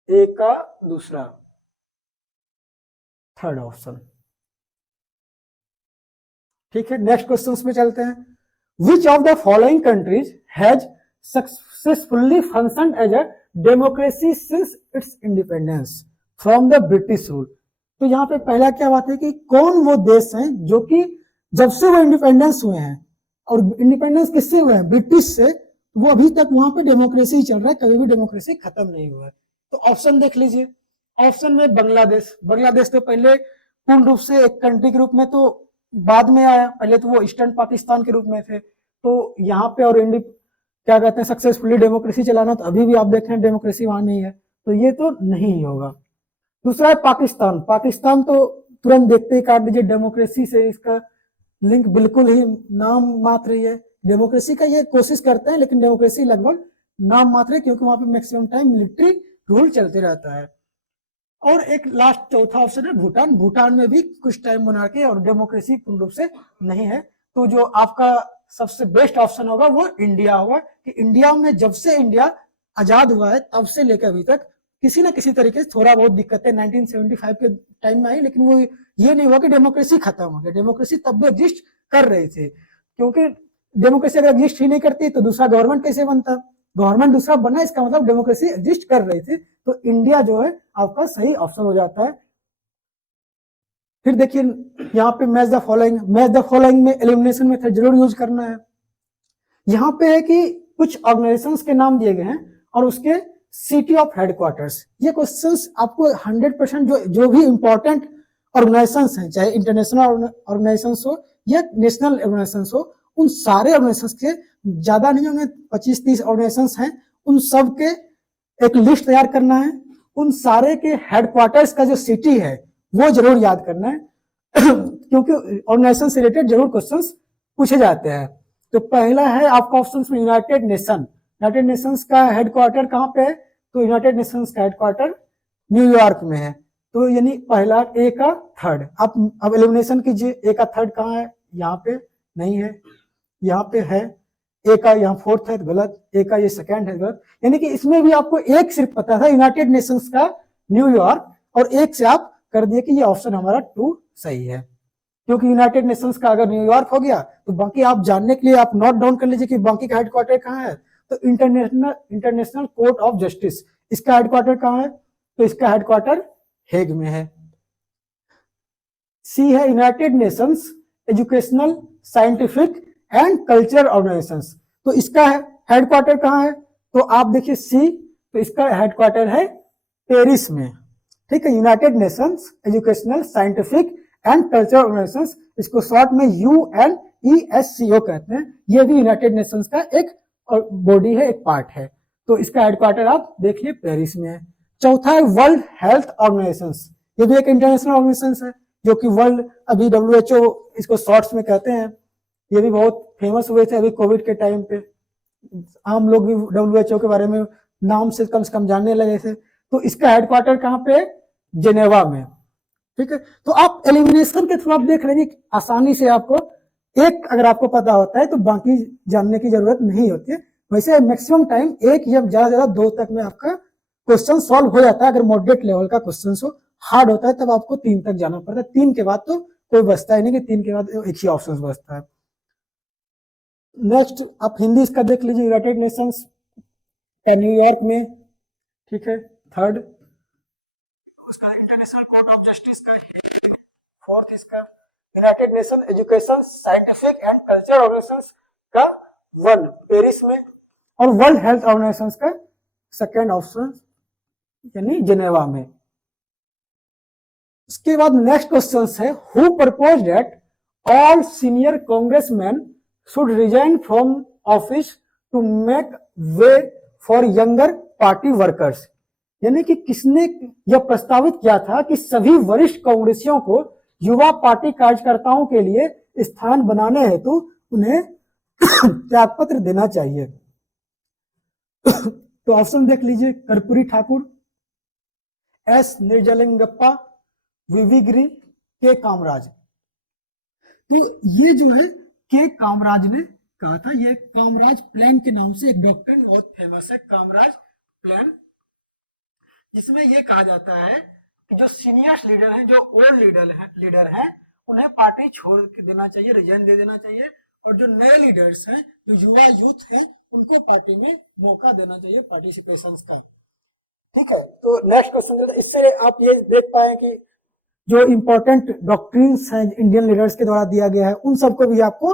ए का दूसरा, थर्ड ऑप्शन। ठीक है, नेक्स्ट क्वेश्चन में चलते हैं। Which of the following countries has successfully functioned as a democracy since its independence from the British rule? तो यहाँ पे पहला क्या बात है कि कौन वो देश हैं जो कि जब से वो इंडिपेंडेंस हुए हैं, और इंडिपेंडेंस किससे हुए हैं? ब्रिटिश से, वो अभी तक वहां पे डेमोक्रेसी ही चल रहा है, कभी भी डेमोक्रेसी खत्म नहीं हुआ है। तो ऑप्शन देख लीजिए। ऑप्शन में बांग्लादेश तो पहले पूर्ण रूप से एक कंट्री के रूप में तो बाद में आया, पहले तो वो ईस्टर्न पाकिस्तान के रूप में थे। तो यहाँ पे और क्या कहते हैं सक्सेसफुली डेमोक्रेसी चलाना, तो अभी भी आप देख रहे हैं डेमोक्रेसी वहां नहीं है, तो ये तो नहीं होगा। दूसरा है पाकिस्तान तो तुरंत देखते ही काट दीजिए, डेमोक्रेसी से इसका लिंक बिल्कुल ही नाम मात्र ही है। डेमोक्रेसी का ये कोशिश करते हैं लेकिन डेमोक्रेसी लगभग नाम मात्र है, क्योंकि वहां पे मैक्सिमम टाइम मिलिट्री रूल चलते रहता है। और एक लास्ट चौथा ऑप्शन है भूटान में भी कुछ टाइम मोनार्की और डेमोक्रेसी पूर्ण रूप से नहीं है। तो जो आपका सबसे बेस्ट ऑप्शन होगा वो इंडिया होगा, कि इंडिया में जब से इंडिया आजाद हुआ है तब से लेकर अभी तक किसी ना किसी तरीके से थोड़ा बहुत दिक्कतें 1975 के टाइम में आई, लेकिन वो ये नहीं हुआ कि डेमोक्रेसी खत्म हो गया। डेमोक्रेसी तब भी एग्जिस्ट कर रही थी, क्योंकि डेमोक्रेसी अगर एग्जिस्ट ही नहीं करती तो दूसरा गवर्नमेंट कैसे बनता? गवर्नमेंट दूसरा बना, इसका मतलब डेमोक्रेसी एग्जिस्ट कर रही थी। तो इंडिया जो है आपका सही ऑप्शन हो जाता है। फिर देखिए यहाँ पे मैच द फॉलोइंग में एलिमिनेशन मेथड जरूर यूज करना है। यहाँ पे है कि कुछ ऑर्गेनाइजेशंस के नाम दिए गए हैं और उसके सिटी ऑफ हेडक्वार्टर्स। ये क्वेश्चंस आपको 100% जो भी इंपॉर्टेंट ऑर्गेनाइजेशंस हैं, चाहे इंटरनेशनल ऑर्गेनाइजेशंस हो या नेशनल ऑर्गेनाइजेशंस हो, उन सारे ऑर्गेनाइजेशंस के ज्यादा नहीं होंगे, 25-30 ऑर्गेनाइजेशंस हैं, उन सब के एक लिस्ट तैयार करना है। उन सारे के हेडक्वार्टर्स का जो सिटी है वो जरूर याद करना है क्योंकि ऑर्गेनाइजेशन से रिलेटेड जरूर क्वेश्चंस पूछे जाते हैं। तो पहला है आपका ऑप्शन में यूनाइटेड नेशन। यूनाइटेड नेशंस का हेडक्वार्टर कहाँ पे है? तो यूनाइटेड नेशंस का हेडक्वार्टर न्यूयॉर्क में है। तो यानी पहला ए का थर्ड। आप अब एलिमिनेशन कीजिए, ए का थर्ड कहाँ है? यहाँ पे नहीं है, यहाँ पे है। ए का यहाँ फोर्थ है, गलत। ए का ये सेकंड है, गलत। यानी कि इसमें भी आपको एक सिर्फ पता था यूनाइटेड नेशंस का न्यूयॉर्क, और एक से आप कर दिए कि ये ऑप्शन हमारा 2 सही है। क्योंकि यूनाइटेड नेशंस का अगर न्यूयॉर्क हो गया तो बाकी आप जानने के लिए आप नोट डाउन कर लीजिए कि बाकी का हेडक्वार्टर कहाँ है। तो इंटरनेशनल कोर्ट ऑफ जस्टिस, इसका हेडक्वार्टर कहाँ है? तो इसका हेडक्वार्टर हेग में है। सी है United Nations educational, scientific and cultural organisations. तो इसका हेडक्वार्टर कहाँ है? तो आप देखिए सी, तो इसका हेडक्वार्टर है पेरिस में। ठीक है, United Nations educational, scientific and cultural organisations, इसको शॉर्ट में UNESCO कहते हैं। ये भी यूनाइटेड नेशंस का एक बॉडी है, एक पार्ट है। तो इसका हेडक्वार्टर आप देखिए पेरिस में है। चौथा है वर्ल्ड हेल्थ ऑर्गेनाइजेशन। ये भी एक इंटरनेशनल ऑर्गेनाइजेशन है जो कि वर्ल्ड, अभी WHO इसको शॉर्ट्स में कहते हैं। ये भी बहुत फेमस हुए थे अभी कोविड के टाइम पे। आम लोग भी WHO के बारे में नाम से कम जानने लगे थे। तो इसका हेडक्वार्टर कहाँ पे है? जेनेवा में। ठीक है, तो आप एलिमिनेशन के थ्रू आप देख रहे हैं आसानी से आपको एक अगर आपको पता होता है तो बाकी जानने की जरूरत नहीं होती है। वैसे मैक्सिमम टाइम एक या ज्यादा 2 तक में आपका क्वेश्चन सॉल्व हो जाता है। अगर मॉडरेट लेवल का क्वेश्चन हो, हार्ड होता है तब आपको 3 तक जाना पड़ता है। 3 के बाद तो कोई बचता ही नहीं कि 3 के बाद एक ही ऑप्शन बचता है। नेक्स्ट आप हिंदी इसका देख लीजिए, यूनाइटेड नेशंस का न्यूयॉर्क में। ठीक है, थर्ड उसका इंटरनेशनल कोर्ट ऑफ जस्टिस का, फोर्थ इसका United Nation education, scientific and cultural organisations का 1 पेरिस में, और वर्ल्ड हेल्थ ऑर्गेनाइजेशन का सेकेंड ऑप्शन यानी जेनेवा में। इसके बाद नेक्स्ट क्वेश्चन है, who propose that all senior Congressman should resign from office to make way for younger party workers. यानी कि किसने यह प्रस्तावित किया था कि सभी वरिष्ठ कांग्रेसियों को युवा पार्टी कार्यकर्ताओं के लिए स्थान बनाने हेतु उन्हें त्यागपत्र देना चाहिए। तो ऑप्शन देख लीजिए, कर्पूरी ठाकुर, एस निर्जलिंगप्पा, वीवी गिरी, के कामराज। तो ये जो है के कामराज ने कहा था। ये कामराज प्लान के नाम से एक डॉक्टर बहुत फेमस है, कामराज प्लान, जिसमें ये कहा जाता है कि जो सीनियर लीडर हैं, जो ओल्ड लीडर हैं, उन्हें पार्टी छोड़ देना चाहिए, रिजाइन दे देना चाहिए, और जो नए लीडर्स हैं, जो युवा यूथ हैं, उनको पार्टी में मौका देना चाहिए पार्टिसिपेशन का। ठीक है, तो नेक्स्ट क्वेश्चन, इससे आप ये देख पाए कि जो इंपॉर्टेंट डॉक्ट्रिन्स हैं इंडियन लीडर्स के द्वारा दिया गया है, उन सबको भी आपको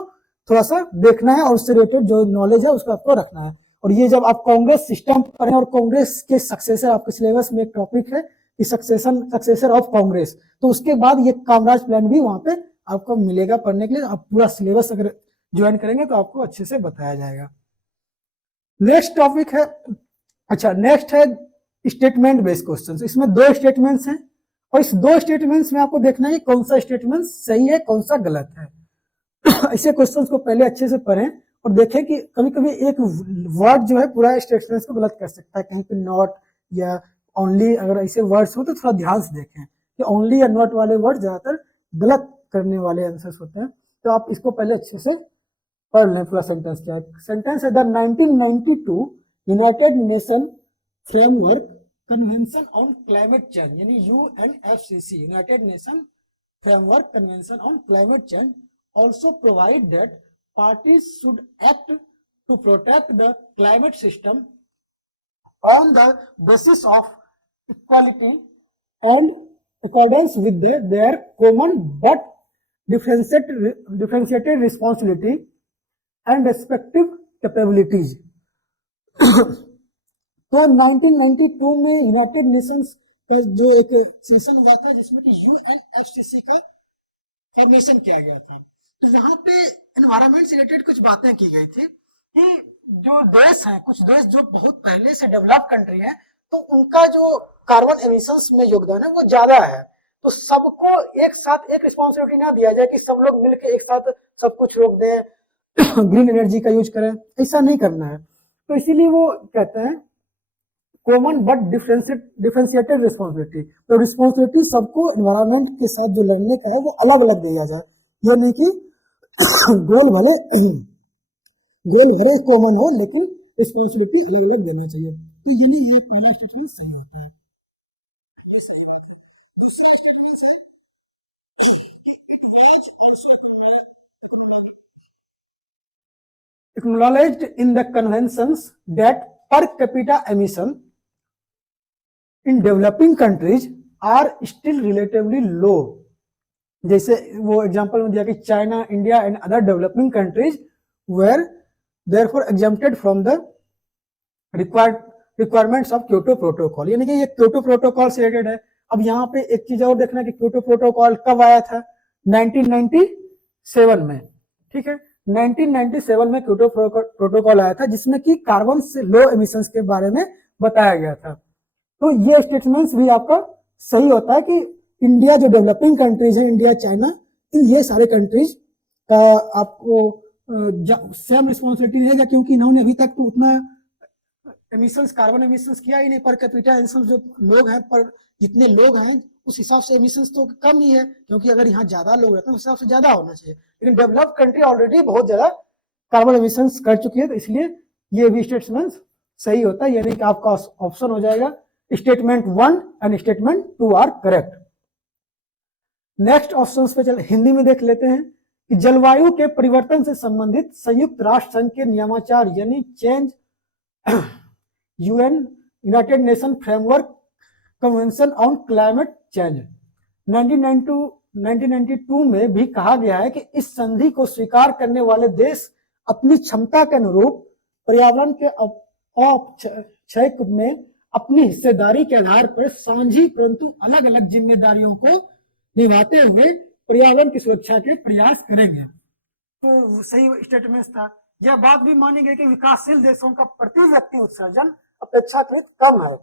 थोड़ा सा देखना है, और उससे रिलेटेड जो नॉलेज है उसको आपको रखना है। और ये जब आप कांग्रेस सिस्टम पढ़ें, और कांग्रेस के सक्सेसर, आपके सिलेबस में एक टॉपिक है कि सक्सेसर ऑफ कांग्रेस, तो उसके बाद ये कामराज प्लान भी वहां पे आपको मिलेगा पढ़ने के लिए। आप पूरा सिलेबस अगर ज्वाइन करेंगे तो आपको अच्छे से बताया जाएगा। नेक्स्ट टॉपिक है, अच्छा नेक्स्ट है स्टेटमेंट बेस्ड क्वेश्चन। इसमें 2 स्टेटमेंट्स हैं, और इस 2 स्टेटमेंट्स में आपको देखना है कौन सा स्टेटमेंट सही है, कौन सा गलत है। ऐसे क्वेश्चंस को पहले अच्छे से पढ़ें और देखें कि कभी कभी एक वर्ड जो है पूरा स्टेटमेंट को गलत कर सकता है, कहीं पे नॉट या ओनली, अगर ऐसे वर्ड्स हो तो थोड़ा ध्यान से देखें कि ओनली या नॉट वाले वर्ड ज्यादातर गलत करने वाले आंसर्स होते हैं। तो आप इसको पहले अच्छे से पढ़ लें पूरा सेंटेंस क्या है। सेंटेंस है, the 1992 United nation framework convention on climate change, यानी UNFCC, United nation framework convention on climate change, also provide that parties should act to protect the climate system on the basis of equality and accordance with their common but differentiated responsibility and respective capabilities. तो 1992 में United Nations का जो एक session हुआ था जिसमें कि UNFCC का फॉर्मेशन किया गया था, तो वहां पे एनवायरमेंट से रिलेटेड कुछ बातें की गई थी। कि जो देश हैं, कुछ देश जो बहुत पहले से डेवलप कंट्री है, तो उनका जो कार्बन एमिशंस में योगदान है वो ज्यादा है। तो सबको एक साथ एक रिस्पॉन्सिबिलिटी ना दिया जाए कि सब लोग मिलकर एक साथ सब कुछ रोक दें, ग्रीन एनर्जी का यूज करें, ऐसा नहीं करना है। तो इसीलिए वो कहते हैं कॉमन बट डिफरेंशिएटेड रिस्पॉन्सिबिलिटी। तो रिस्पॉन्सिबिलिटी सबको एनवायरमेंट के साथ जो लड़ने का है वो अलग अलग दिया जाए, ये नहीं कि गोल भले गोल भले कॉमन हो लेकिन रिस्पॉन्सिबिलिटी अलग अलग देना चाहिए। तो ये नहीं, ये पहला स्टेटमेंट सही होता है। Acknowledged in the conventions that per capita emission in developing countries are still relatively low। जैसे वो एग्जांपल में दिया कि China, India and other developing countries were therefore exempted from the requirements of Kyoto protocol, यानी कि ये Kyoto protocol से related है। अब यहाँ पे एक चीज और देखना कि क्योटो प्रोटोकॉल कब आया था, 1997 में, ठीक है। 1997 में क्योटो प्रोटोकॉल आया था जिसमें कि कार्बन से लो एमिशंस के बारे में बताया गया था। तो ये स्टेटमेंट्स भी आपका सही होता है कि इंडिया जो डेवलपिंग कंट्रीज है, इंडिया, चाइना, ये सारे कंट्रीज का आपको सेम रिस्पॉन्सिबिलिटी रहेगा, क्योंकि इन्होंने अभी तक तो उतना एमिशंस, कार्बन एमिशंस किया ही नहीं। पर कैपिटा एमिशंस जो लोग हैं, पर जितने लोग हैं उस हिसाब से एमिशंस तो कम ही है, क्योंकि अगर यहाँ ज्यादा लोग रहते हैं उस हिसाब से ज्यादा होना चाहिए। लेकिन डेवलप्ड कंट्री ऑलरेडी बहुत ज्यादा कार्बन एमिशंस कर चुकी है, तो इसलिए ये भी स्टेटमेंट सही होता है, यानी कि आपका ऑप्शन हो जाएगा statement 1 and statement 2 are correct. Next option पे चल हिंदी में देख लेते हैं कि जलवायु के परिवर्तन से संबंधित संयुक्त राष्ट्र संघ के नियमाचार यानी change UN United nation framework convention on climate change 1992 में भी कहा गया है कि इस संधि को स्वीकार करने वाले देश अपनी क्षमता के अनुरूप पर्यावरण के अपक्षय में अपनी हिस्सेदारी के आधार पर साझी परंतु अलग अलग जिम्मेदारियों को निभाते हुए पर्यावरण की सुरक्षा के प्रयास करेंगे। तो सही स्टेटमेंट था। यह बात भी मानी गई कि विकासशील देशों का प्रति व्यक्ति उत्सर्जन अपेक्षाकृत कम है।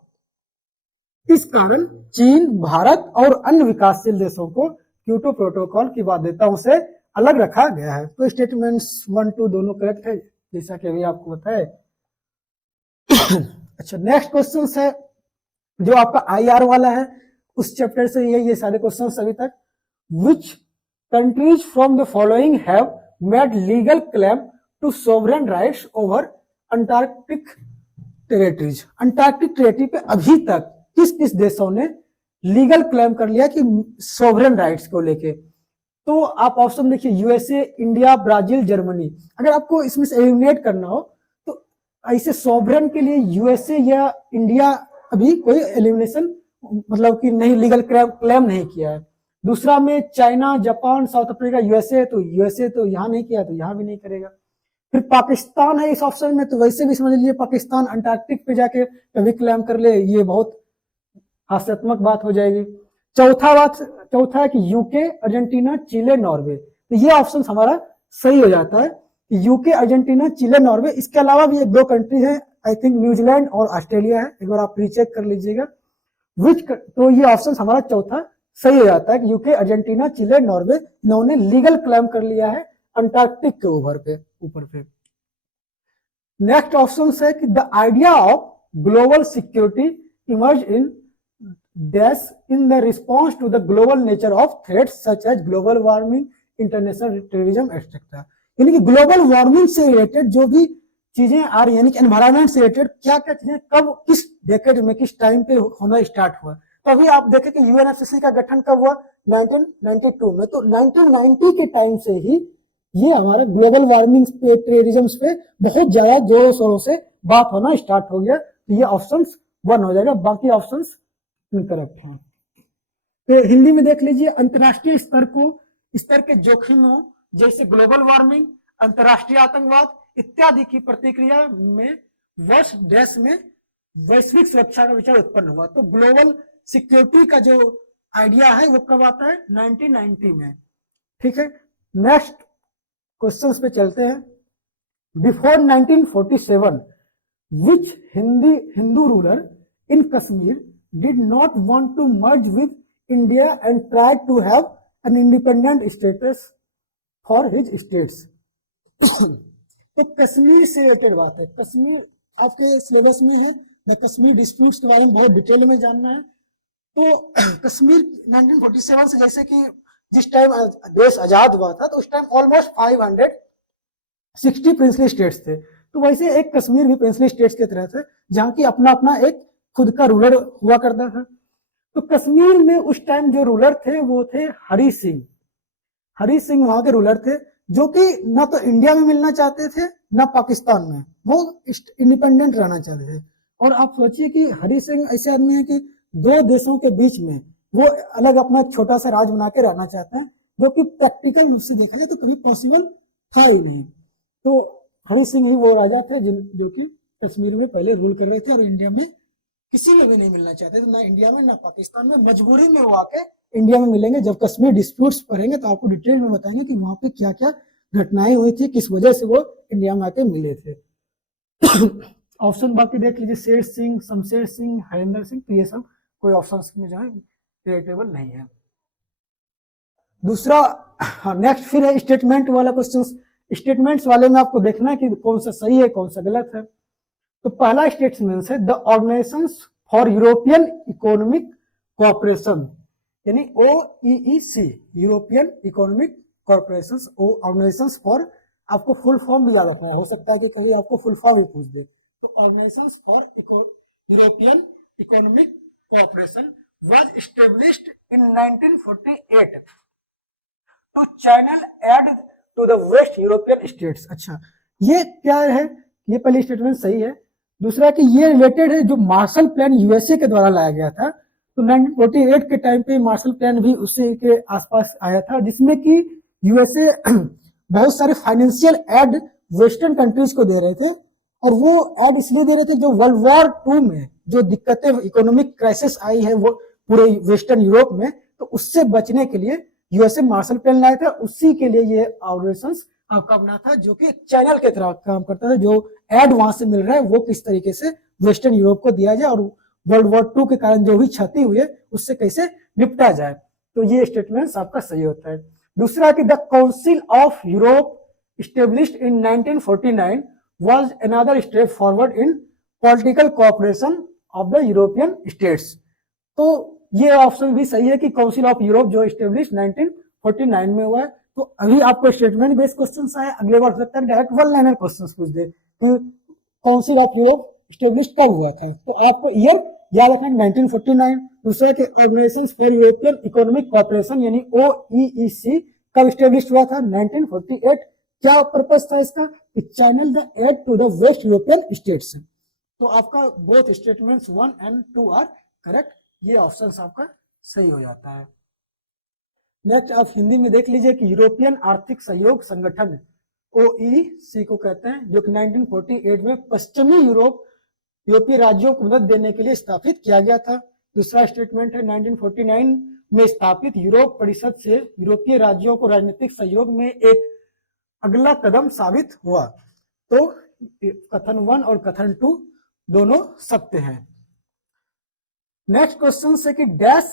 इस कारण चीन, भारत और अन्य विकासशील देशों को क्योटो प्रोटोकॉल की बाध्यताओं से अलग रखा गया है। तो स्टेटमेंट्स 1, 2 दोनों करेक्ट है, जैसा कि अभी आपको बताया। अच्छा, नेक्स्ट क्वेश्चन है जो आपका आईआर वाला है, उस चैप्टर से ये सारे क्वेश्चन अभी तक। Which countries from the following have made legal claim to sovereign rights over Antarctic territories. Antarctic territory पे अभी तक किस किस देशों ने लीगल क्लेम कर लिया कि सोवरेन राइट्स को लेके? तो आप ऑप्शन देखिए, यूएसए, इंडिया, ब्राजील, जर्मनी। अगर आपको इसमें से एलिमिनेट करना हो तो ऐसे सोवरेन के लिए यूएसए या इंडिया अभी कोई एलिमिनेशन मतलब कि नहीं, लीगल क्लेम नहीं किया है। दूसरा में China, Japan, south Africa, USA तो यहाँ नहीं किया, तो यहाँ भी नहीं करेगा। फिर पाकिस्तान है इस ऑप्शन में, तो वैसे भी समझ लीजिए पाकिस्तान अंटार्कटिक पे जाके कभी क्लेम कर ले, ये बहुत हास्यात्मक बात हो जाएगी। चौथा है कि यूके, अर्जेंटीना, चिले, नॉर्वे। तो ये ऑप्शन हमारा सही हो जाता है, यूके, अर्जेंटीना, चिले, नॉर्वे। इसके अलावा भी एक दो कंट्री है, आई थिंक न्यूजीलैंड और ऑस्ट्रेलिया है, एक बार आप रीचेक कर लीजिएगा। तो ये ऑप्शन हमारा चौथा सही हो जाता है कि यूके, अर्जेंटीना, चिले, नॉर्वे, इन्होंने लीगल क्लेम कर लिया है अंटार्कटिक के ऊपर पे। नेक्स्ट ऑप्शन है कि the idea of global security emerge in dash in the response to the global nature of threats such as global warming, international terrorism etcetera. यानी कि ग्लोबल वार्मिंग से रिलेटेड जो भी चीजें आ रही है, यानी कि एनवायरमेंट से रिलेटेड क्या क्या चीजें कब, किस डेकेड में, किस टाइम पे होना स्टार्ट हुआ। तो अभी आप देखें कि यूएनएफसीसी का गठन कब हुआ, 1992 में। तो 1990 के टाइम से ही ये हमारा ग्लोबल वार्मिंग पे, टेररिज्म पे बहुत ज्यादा जोरों शोरों से बात होना स्टार्ट हो गया। तो ये ऑप्शन 1 हो जाएगा, बाकी ऑप्शन इनकरेक्ट हैं। तो हिंदी में देख लीजिए, अंतरराष्ट्रीय स्तर के जोखिमों जैसे ग्लोबल वार्मिंग, अंतरराष्ट्रीय आतंकवाद इत्यादि की प्रतिक्रिया में वर्ष देश में वैश्विक सुरक्षा का विचार उत्पन्न हुआ। तो ग्लोबल सिक्योरिटी का जो आइडिया है वो कब आता है, 1990 में। ठीक है, नेक्स्ट क्वेश्चन पे चलते हैं। Before 1947 which Hindu ruler in Kashmir did not want to merge with India and tried to have an independent status for his states. तो कश्मीर से रिलेटेड बात है, कश्मीर आपके सिलेबस में है, मैं कश्मीर डिस्प्यूट्स के बारे में बहुत डिटेल में जानना है। तो कश्मीर 1947 से, जैसे कि जिस टाइम देश आजाद हुआ था तो उस टाइम ऑलमोस्ट 560 प्रिंसली स्टेट्स थे, तो वैसे एक कश्मीर भी प्रिंसली स्टेट्स की तरह थे जहां की अपना अपना एक खुद का रूलर हुआ करता था। तो कश्मीर में उस टाइम जो रूलर थे वो थे हरी सिंह। हरी सिंह वहां के रूलर थे जो कि ना तो इंडिया में मिलना चाहते थे ना पाकिस्तान में, वो इंडिपेंडेंट रहना चाहते थे। और आप सोचिए कि हरी सिंह ऐसे आदमी है कि दो देशों के बीच में वो अलग अपना छोटा सा राज बना के रहना चाहते हैं, जो कि प्रैक्टिकल रूप से देखा जाए तो कभी पॉसिबल था ही नहीं। तो हरी सिंह ही वो राजा थे जो कि कश्मीर में पहले रूल कर रहे थे और इंडिया में किसी में भी नहीं मिलना चाहते थे, ना इंडिया में ना पाकिस्तान में। मजबूरी में वो आके इंडिया में मिलेंगे। जब कश्मीर डिस्प्यूट्स पढ़ेंगे तो आपको डिटेल में बताएंगे कि वहां पे क्या क्या घटनाएं हुई थी, किस वजह से वो इंडिया में आके मिले थे। ऑप्शन बाकी देख लीजिए, शेर सिंह, शमशेर सिंह, हरिंदर सिंह, तो ये सब कोई ऑप्शन में जो है रिलेटेबल नहीं है। दूसरा नेक्स्ट फिर है स्टेटमेंट वाला क्वेश्चन। स्टेटमेंट्स वाले में आपको देखना है कि कौन सा सही है कौन सा गलत है। तो पहला स्टेटमेंट है the organisation for European economic cooperation, यानी OEEC, European economic corporation, organisation for, आपको फुल फॉर्म भी याद रखना है, हो सकता है कि कहीं आपको फुल फॉर्म ही पूछ दे। तो organisation for European economic cooperation was established in 1948 to channel aid to the West European states। अच्छा, ये क्या है? ये पहली स्टेटमेंट सही है। दूसरा कि ये रिलेटेड है जो मार्शल प्लान यूएसए के द्वारा लाया गया था, तो 1948 के टाइम पे मार्शल प्लान भी उसी के आसपास आया था, जिसमें कि यूएसए बहुत सारे फाइनेंशियल एड वेस्टर्न कंट्रीज को दे रहे थे। और वो एड इसलिए दे रहे थे जो वर्ल्ड वॉर 2 में जो दिक्कतें, इकोनॉमिक क्राइसिस आई है वो पूरे वेस्टर्न यूरोप में, तो उससे बचने के लिए यूएसए मार्शल प्लान लाया था। उसी के लिए ये ऑपरेशंस आपका बना था, जो कि चैनल के तरह काम करता था। जो एड वहां से मिल रहा है वो किस तरीके से वेस्टर्न यूरोप को दिया जाए और वर्ल्ड वॉर 2 के कारण जो भी क्षति हुई है उससे कैसे निपटा जाए। तो ये स्टेटमेंट आपका सही होता है। दूसरा कि the council of Europe established in 1949 was another step forward in political cooperation of the European states। तो ये ऑप्शन भी सही है कि काउंसिल ऑफ यूरोप जो स्टेब्लिश 1949 में हुआ है। तो अभी आपको स्टेटमेंट बेस्ड क्वेश्चन आए, अगले बार सकता है डायरेक्ट वन लाइनर क्वेश्चन पूछ दे कि काउंसिल ऑफ यूरोप स्टेब्लिश कब हुआ था, तो आपको ईयर याद रखना 1949। दूसरा कि organisation for European economic cooperation यानी OEEC कब स्टेब्लिश हुआ था? 1948। क्या पर्पस था इसका? Channel the aid to the West European states. तो आपका both statements 1 and 2 are correct, ये ऑप्शन आपका सही हो जाता है। नेक्स्ट आप हिंदी में देख लीजिए कि यूरोपियन आर्थिक सहयोग संगठन OEEC को कहते हैं, जो कि 1948 में पश्चिमी यूरोपीय राज्यों को मदद देने के लिए स्थापित किया गया था। दूसरा स्टेटमेंट है 1949 में स्थापित यूरोप परिषद से यूरोपीय राज्यों को राजनीतिक सहयोग में एक अगला कदम साबित हुआ। तो कथन 1 और कथन 2 दोनों सत्य हैं। नेक्स्ट क्वेश्चन से कि dash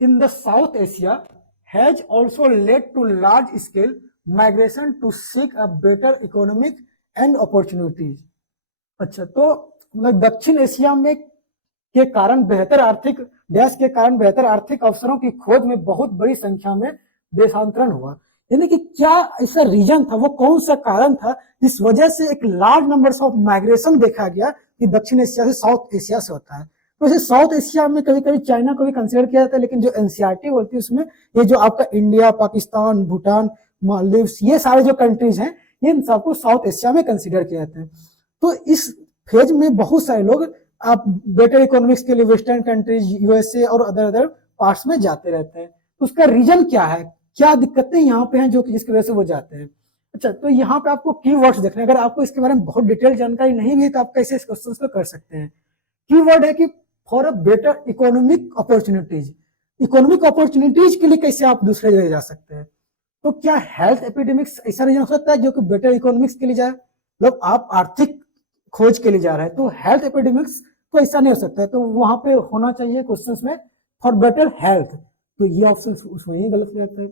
in the South Asia has also led to large scale migration to seek a better economic and opportunities. अच्छा, तो मतलब दक्षिण एशिया में के कारण बेहतर आर्थिक डैश के कारण बेहतर आर्थिक अवसरों की खोज में बहुत बड़ी संख्या में देशांतरण हुआ। यानी कि क्या ऐसा रीजन था, वो कौन सा कारण था जिस वजह से एक लार्ज नंबर ऑफ माइग्रेशन देखा गया कि दक्षिण एशिया से साउथ एशिया से होता है। वैसे साउथ एशिया में कभी कभी चाइना को भी कंसिडर किया जाता है, लेकिन जो एनसीईआरटी होती है उसमें ये जो आपका इंडिया, पाकिस्तान, भूटान, मालदीव्स, ये सारे जो कंट्रीज हैं ये इन सबको साउथ एशिया में कंसिडर किया जाता है। तो इस फेज में बहुत सारे लोग आप बेटर इकोनॉमिक्स के लिए वेस्टर्न कंट्रीज, यूएसए और अदर पार्ट्स में जाते रहते हैं। तो उसका रीजन क्या है, क्या दिक्कतें यहाँ पे हैं जो कि जिसकी वजह से वो जाते हैं। अच्छा, तो यहाँ पे आपको कीवर्ड्स देखने, अगर आपको इसके बारे में बहुत डिटेल जानकारी नहीं भी है तो आप कैसे इस क्वेश्चन को कर सकते हैं। कीवर्ड है कि for a better economic opportunities, economic opportunities के लिए कैसे आप दूसरे जगह जा सकते हैं। तो क्या हेल्थ एपिडेमिक्स ऐसा रीजन हो सकता है जो कि बेटर इकोनॉमिक्स के लिए जाए? मतलब आप आर्थिक खोज के लिए जा रहे हैं, तो हेल्थ एपिडेमिक्स तो ऐसा नहीं हो सकता है, तो वहां पे होना चाहिए क्वेश्चंस में फॉर बेटर हेल्थ, तो ये ऑप्शन उसमें ही गलत हो जाता है।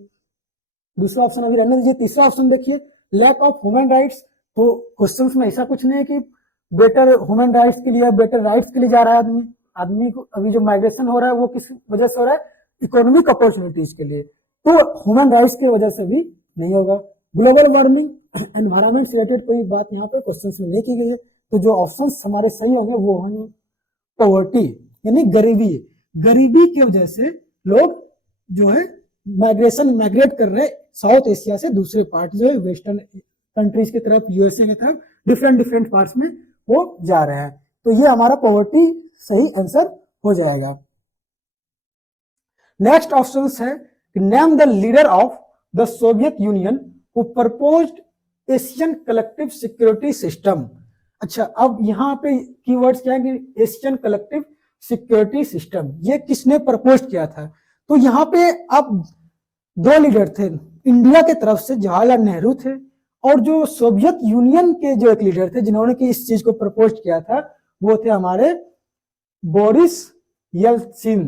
दूसरा ऑप्शन अभी रहने दीजिए, तीसरा ऑप्शन देखिए, लैक ऑफ ह्यूमन राइट्स, तो क्वेश्चंस में ऐसा कुछ नहीं है कि बेटर ह्यूमन राइट्स के लिए, बेटर राइट्स के लिए जा रहा है आदमी। आदमी को अभी जो माइग्रेशन हो रहा है वो किस वजह से हो रहा है, इकोनॉमिक अपॉर्चुनिटीज के लिए, तो ह्यूमन राइट्स की वजह से भी नहीं होगा। ग्लोबल वार्मिंग, एनवायरमेंट से रिलेटेड कोई बात यहाँ पे क्वेश्चन में नहीं की गई है, तो जो ऑप्शन हमारे सही होंगे वो होंगे पॉवर्टी, यानी गरीबी। गरीबी की वजह से लोग जो है माइग्रेट कर रहे साउथ एशिया से दूसरे पार्ट जो है वेस्टर्न कंट्रीज की तरफ, यूएसए की तरफ, डिफरेंट पार्ट्स में वो जा रहे हैं, तो ये हमारा पॉवर्टी सही आंसर हो जाएगा। नेक्स्ट ऑप्शन है name the leader of the Soviet union who proposed Asian collective security system. अच्छा, अब यहाँ पे कीवर्ड्स क्या है कि एशियन कलेक्टिव सिक्योरिटी सिस्टम, ये किसने प्रपोज किया था, तो यहाँ पे अब दो लीडर थे, इंडिया के तरफ से जवाहरलाल नेहरू थे, और जो सोवियत यूनियन के जो एक लीडर थे जिन्होंने कि इस चीज को प्रपोज किया था, वो थे हमारे बोरिस येल्त्सिन।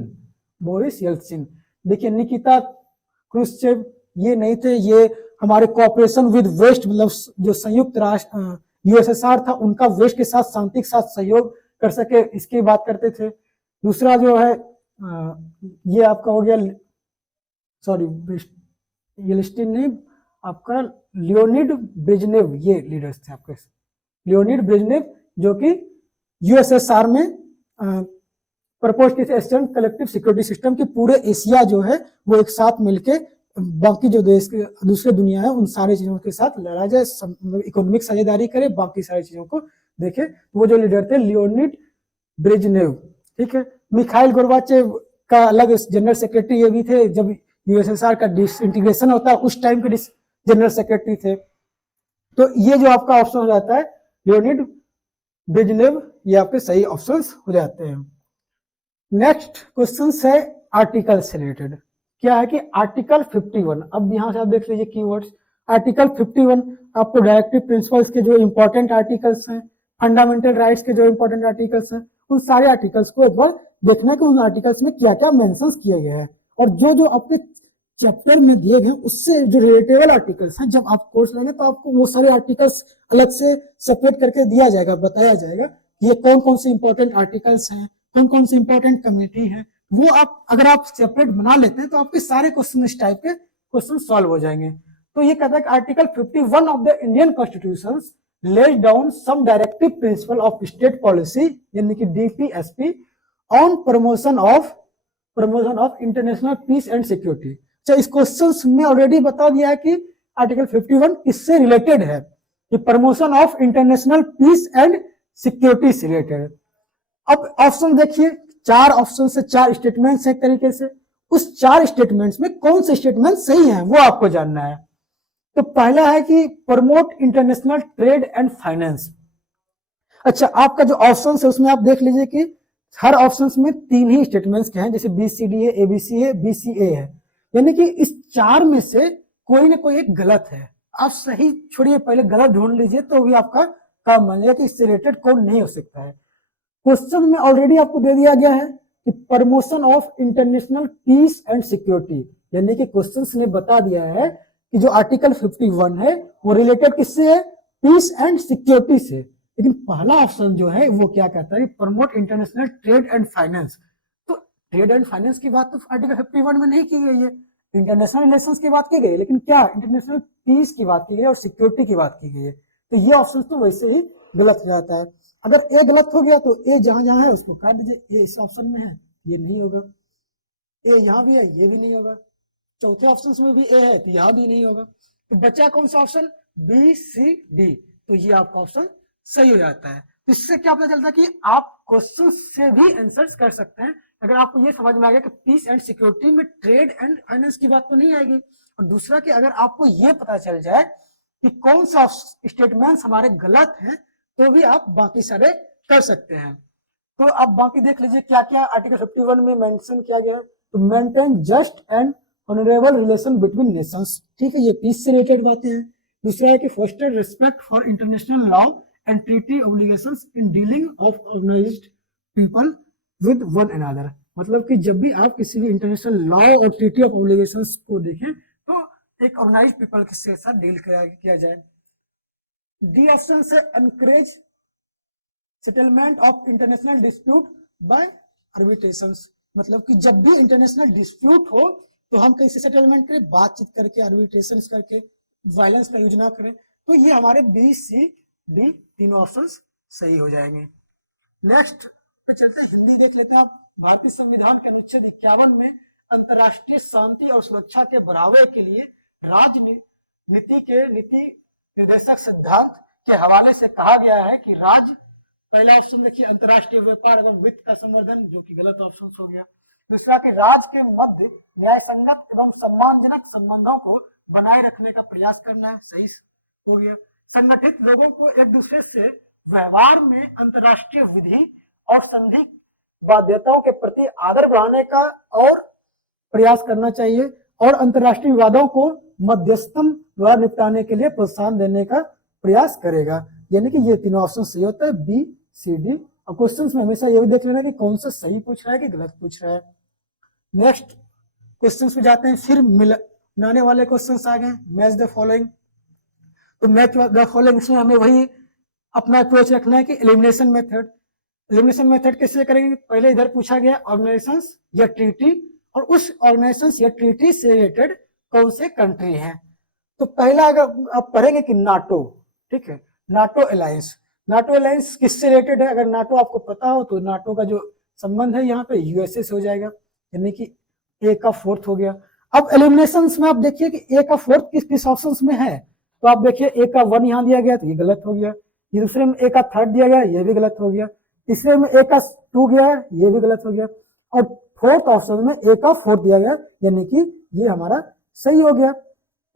बोरिस येल्त्सिन, देखिए निकिता क्रुश्चेव ये नहीं थे, ये हमारे कोऑपरेशन विद वेस्ट, मतलब जो संयुक्त राष्ट्र यूएसएसआर था उनका वेस्ट के साथ शांति के साथ सहयोग कर सके, इसकी बात करते थे। दूसरा जो है ये आपका हो गया, सॉरी येल्त्सिन नहीं, आपका लियोनिड ब्रेजनेव, ये लीडर्स थे आपके। लियोनिड ब्रेजनेव जो कि यूएसएसआर में प्रपोज किए थे एशियन कलेक्टिव सिक्योरिटी सिस्टम, की पूरे एशिया जो है वो एक साथ मिलके बाकी जो देश के दूसरे दुनिया है उन सारी चीजों के साथ लड़ा जाए, इकोनॉमिक साझेदारी करे, बाकी सारी चीजों को देखे, वो जो लीडर थे लियोनिड ब्रेजनेव। ठीक है, मिखाइल गोर्बाचेव का अलग जनरल सेक्रेटरी ये भी थे, जब यूएसएसआर का डिसइंटीग्रेशन होता है उस टाइम के जनरल सेक्रेटरी थे। तो ये जो आपका ऑप्शन हो जाता है लियोनिड ब्रेजनेव, ये आपके सही ऑप्शन हो जाते हैं। नेक्स्ट क्वेश्चन है आर्टिकल से रिलेटेड, क्या है कि आर्टिकल 51, अब यहां से आप देख लीजिए कीवर्ड्स, आर्टिकल 51 आपको डायरेक्टिव प्रिंसिपल्स के जो इंपॉर्टेंट आर्टिकल्स हैं, फंडामेंटल राइट्स के जो इंपॉर्टेंट आर्टिकल्स हैं, उन सारे आर्टिकल्स को एक बार देखना कि उन आर्टिकल्स में क्या क्या मेंशंस किए गए हैं, और जो जो आपके चैप्टर में दिए गए उससे जो रिलेटेबल आर्टिकल्स हैं, जब आप कोर्स लेंगे तो आपको वो सारे आर्टिकल्स अलग से सेपरेट करके दिया जाएगा, बताया जाएगा ये कौन कौन से इंपॉर्टेंट आर्टिकल्स हैं, कौन कौन से इंपॉर्टेंट कम्युनिटी है, वो आप अगर आप सेपरेट बना लेते हैं तो आपके सारे क्वेश्चन इस टाइप के क्वेश्चन सॉल्व हो जाएंगे। तो ये कहता है कि article 51 of the Indian constitution lays down some directive principle of state policy, यानी कि DPSP, on promotion of international peace and security. अच्छा, इस क्वेश्चन में ऑलरेडी बता दिया है कि आर्टिकल 51 किससे रिलेटेड है, कि promotion of international peace and security से रिलेटेड। अब ऑप्शन देखिए, चार ऑप्शन से चार स्टेटमेंट्स एक तरीके से, उस चार स्टेटमेंट्स में कौन से स्टेटमेंट सही हैं वो आपको जानना है। तो पहला है कि promote international trade and finance. अच्छा, आपका जो ऑप्शन है उसमें आप देख लीजिए कि हर ऑप्शन में तीन ही स्टेटमेंट्स के हैं, जैसे BCD है, ABC है, BCA है, यानी कि इस चार में से कोई ना कोई एक गलत है। आप सही छोड़िए, पहले गलत ढूंढ लीजिए तो भी आपका काम बन जाएगा कि इससे रिलेटेड कौन नहीं हो सकता है। क्वेश्चन में ऑलरेडी आपको दे दिया गया है कि promotion of international peace and security, यानी कि क्वेश्चन ने बता दिया है कि जो आर्टिकल 51 है वो रिलेटेड किससे है, पीस एंड सिक्योरिटी से। लेकिन पहला ऑप्शन जो है वो क्या कहता है, promote international trade and finance. तो ट्रेड एंड फाइनेंस की बात तो आर्टिकल 51 में नहीं की गई है, इंटरनेशनल रिलेशंस की बात की गई है, लेकिन क्या इंटरनेशनल पीस की बात की गई है और सिक्योरिटी की बात की गई है। तो ये ऑप्शन तो वैसे ही गलत हो जाता है। अगर ए गलत हो गया तो ए जहां जहां है उसको काट दीजिए, ए इस ऑप्शन में है ये नहीं होगा, ए यहां भी है ये भी नहीं होगा, चौथे ऑप्शन में भी ए है तो यहां भी नहीं होगा, तो बचा कौन सा ऑप्शन, BCD। तो ये आपका ऑप्शन सही हो जाता है। तो इससे क्या पता चलता है कि आप क्वेश्चन से भी आंसर्स कर सकते हैं, अगर आपको ये समझ में आ गया कि पीस एंड सिक्योरिटी में ट्रेड एंड फाइनेंस की बात तो नहीं आएगी, और दूसरा कि अगर आपको ये पता चल जाए कि कौन सा स्टेटमेंट्स हमारे गलत हैं तो भी आप बाकी सारे कर सकते हैं। तो अब बाकी देख लीजिए क्या क्या आर्टिकल 51 में मेंशन किया गया है। तो maintain just and honourable relation between Nations, ठीक है, ये पीस से रिलेटेड बातें हैं। दूसरा है कि foster respect for international law and treaty obligations in dealing of organised people with one another, मतलब कि जब भी आप किसी भी इंटरनेशनल लॉ और ट्रीटी ऑफ ऑब्लिगेशंस को देखें तो एक ऑर्गेनाइज्ड पीपल के साथ डील किया जाए। डी ऑप्शन से encourage settlement of international dispute by arbitrations, मतलब कि जब भी इंटरनेशनल डिस्प्यूट हो तो हम कैसे सेटलमेंट करें, बातचीत करके, आर्बिट्रेशंस करके, वायलेंस का यूज ना करें। तो ये हमारे बी सी डी तीनों ऑप्शंस सही हो जाएंगे। नेक्स्ट पे चलते हैं, हिंदी देख लेते हैं आप। भारतीय संविधान के अनुच्छेद 51 में अंतर्राष्ट्रीय शांति और सुरक्षा के बढ़ावे के लिए राजनीति के नीति निर्देशक सिद्धांत के हवाले से कहा गया है कि राज्य, पहला ऑप्शन देखिए अंतर्राष्ट्रीय व्यापार एवं वित्त का संवर्धन, जो कि गलत ऑप्शन हो गया। दूसरा कि राज्य के मध्य न्याय संगत एवं सम्मानजनक संबंधों को बनाए रखने का प्रयास करना है, सही हो गया। संगठित लोगों को एक दूसरे से व्यवहार में अंतर्राष्ट्रीय विधि और संधि बाध्यताओं के प्रति आदर बढ़ाने का और प्रयास करना चाहिए, और अंतर्राष्ट्रीय विवादों को मध्यस्थम द्वारा निपटाने के लिए प्रोत्साहन देने का प्रयास करेगा। यानी कि ये तीनों ऑप्शन सही होता है, बी सी डी। और क्वेश्चंस में हमेशा ये भी देख लेना कि कौन सा सही पूछ रहा है कि गलत पूछ रहा है। नेक्स्ट क्वेश्चंस पे जाते हैं, फिर मिलाने वाले क्वेश्चंस आ गए। मैच द फॉलोइंग, तो मैच द फॉलोइंग इसमें हमें वही अपना अप्रोच रखना है कि एलिमिनेशन मेथड। एलिमिनेशन मेथड कैसे करेंगे, पहले इधर पूछा गया ऑर्गेनाइजेशंस या ट्रीटी, और उस ऑर्गेनाइजेशंस या ट्रीटी से रिलेटेड कौन से कंट्री हैं। तो पहला अगर आप पढ़ेंगे कि नाटो, ठीक है, नाटो अलायंस। नाटो अलायंस किससे रिलेटेड है, अगर नाटो आपको पता हो तो नाटो का जो संबंध है यहाँ पे यूएसए से हो जाएगा, यानी कि ए का फोर्थ हो गया। अब एलिमिनेशन में आप देखिए कि ए का फोर्थ किस किस ऑप्शन में है, तो आप देखिए ए का 1 यहाँ दिया गया तो ये गलत हो गया, दूसरे में ए का 3rd दिया गया ये भी गलत हो गया, तीसरे में ए का 2 गया ये भी गलत हो गया, और फोर्थ ऑप्शन में ए का 4 दिया गया, यानी कि ये हमारा सही हो गया।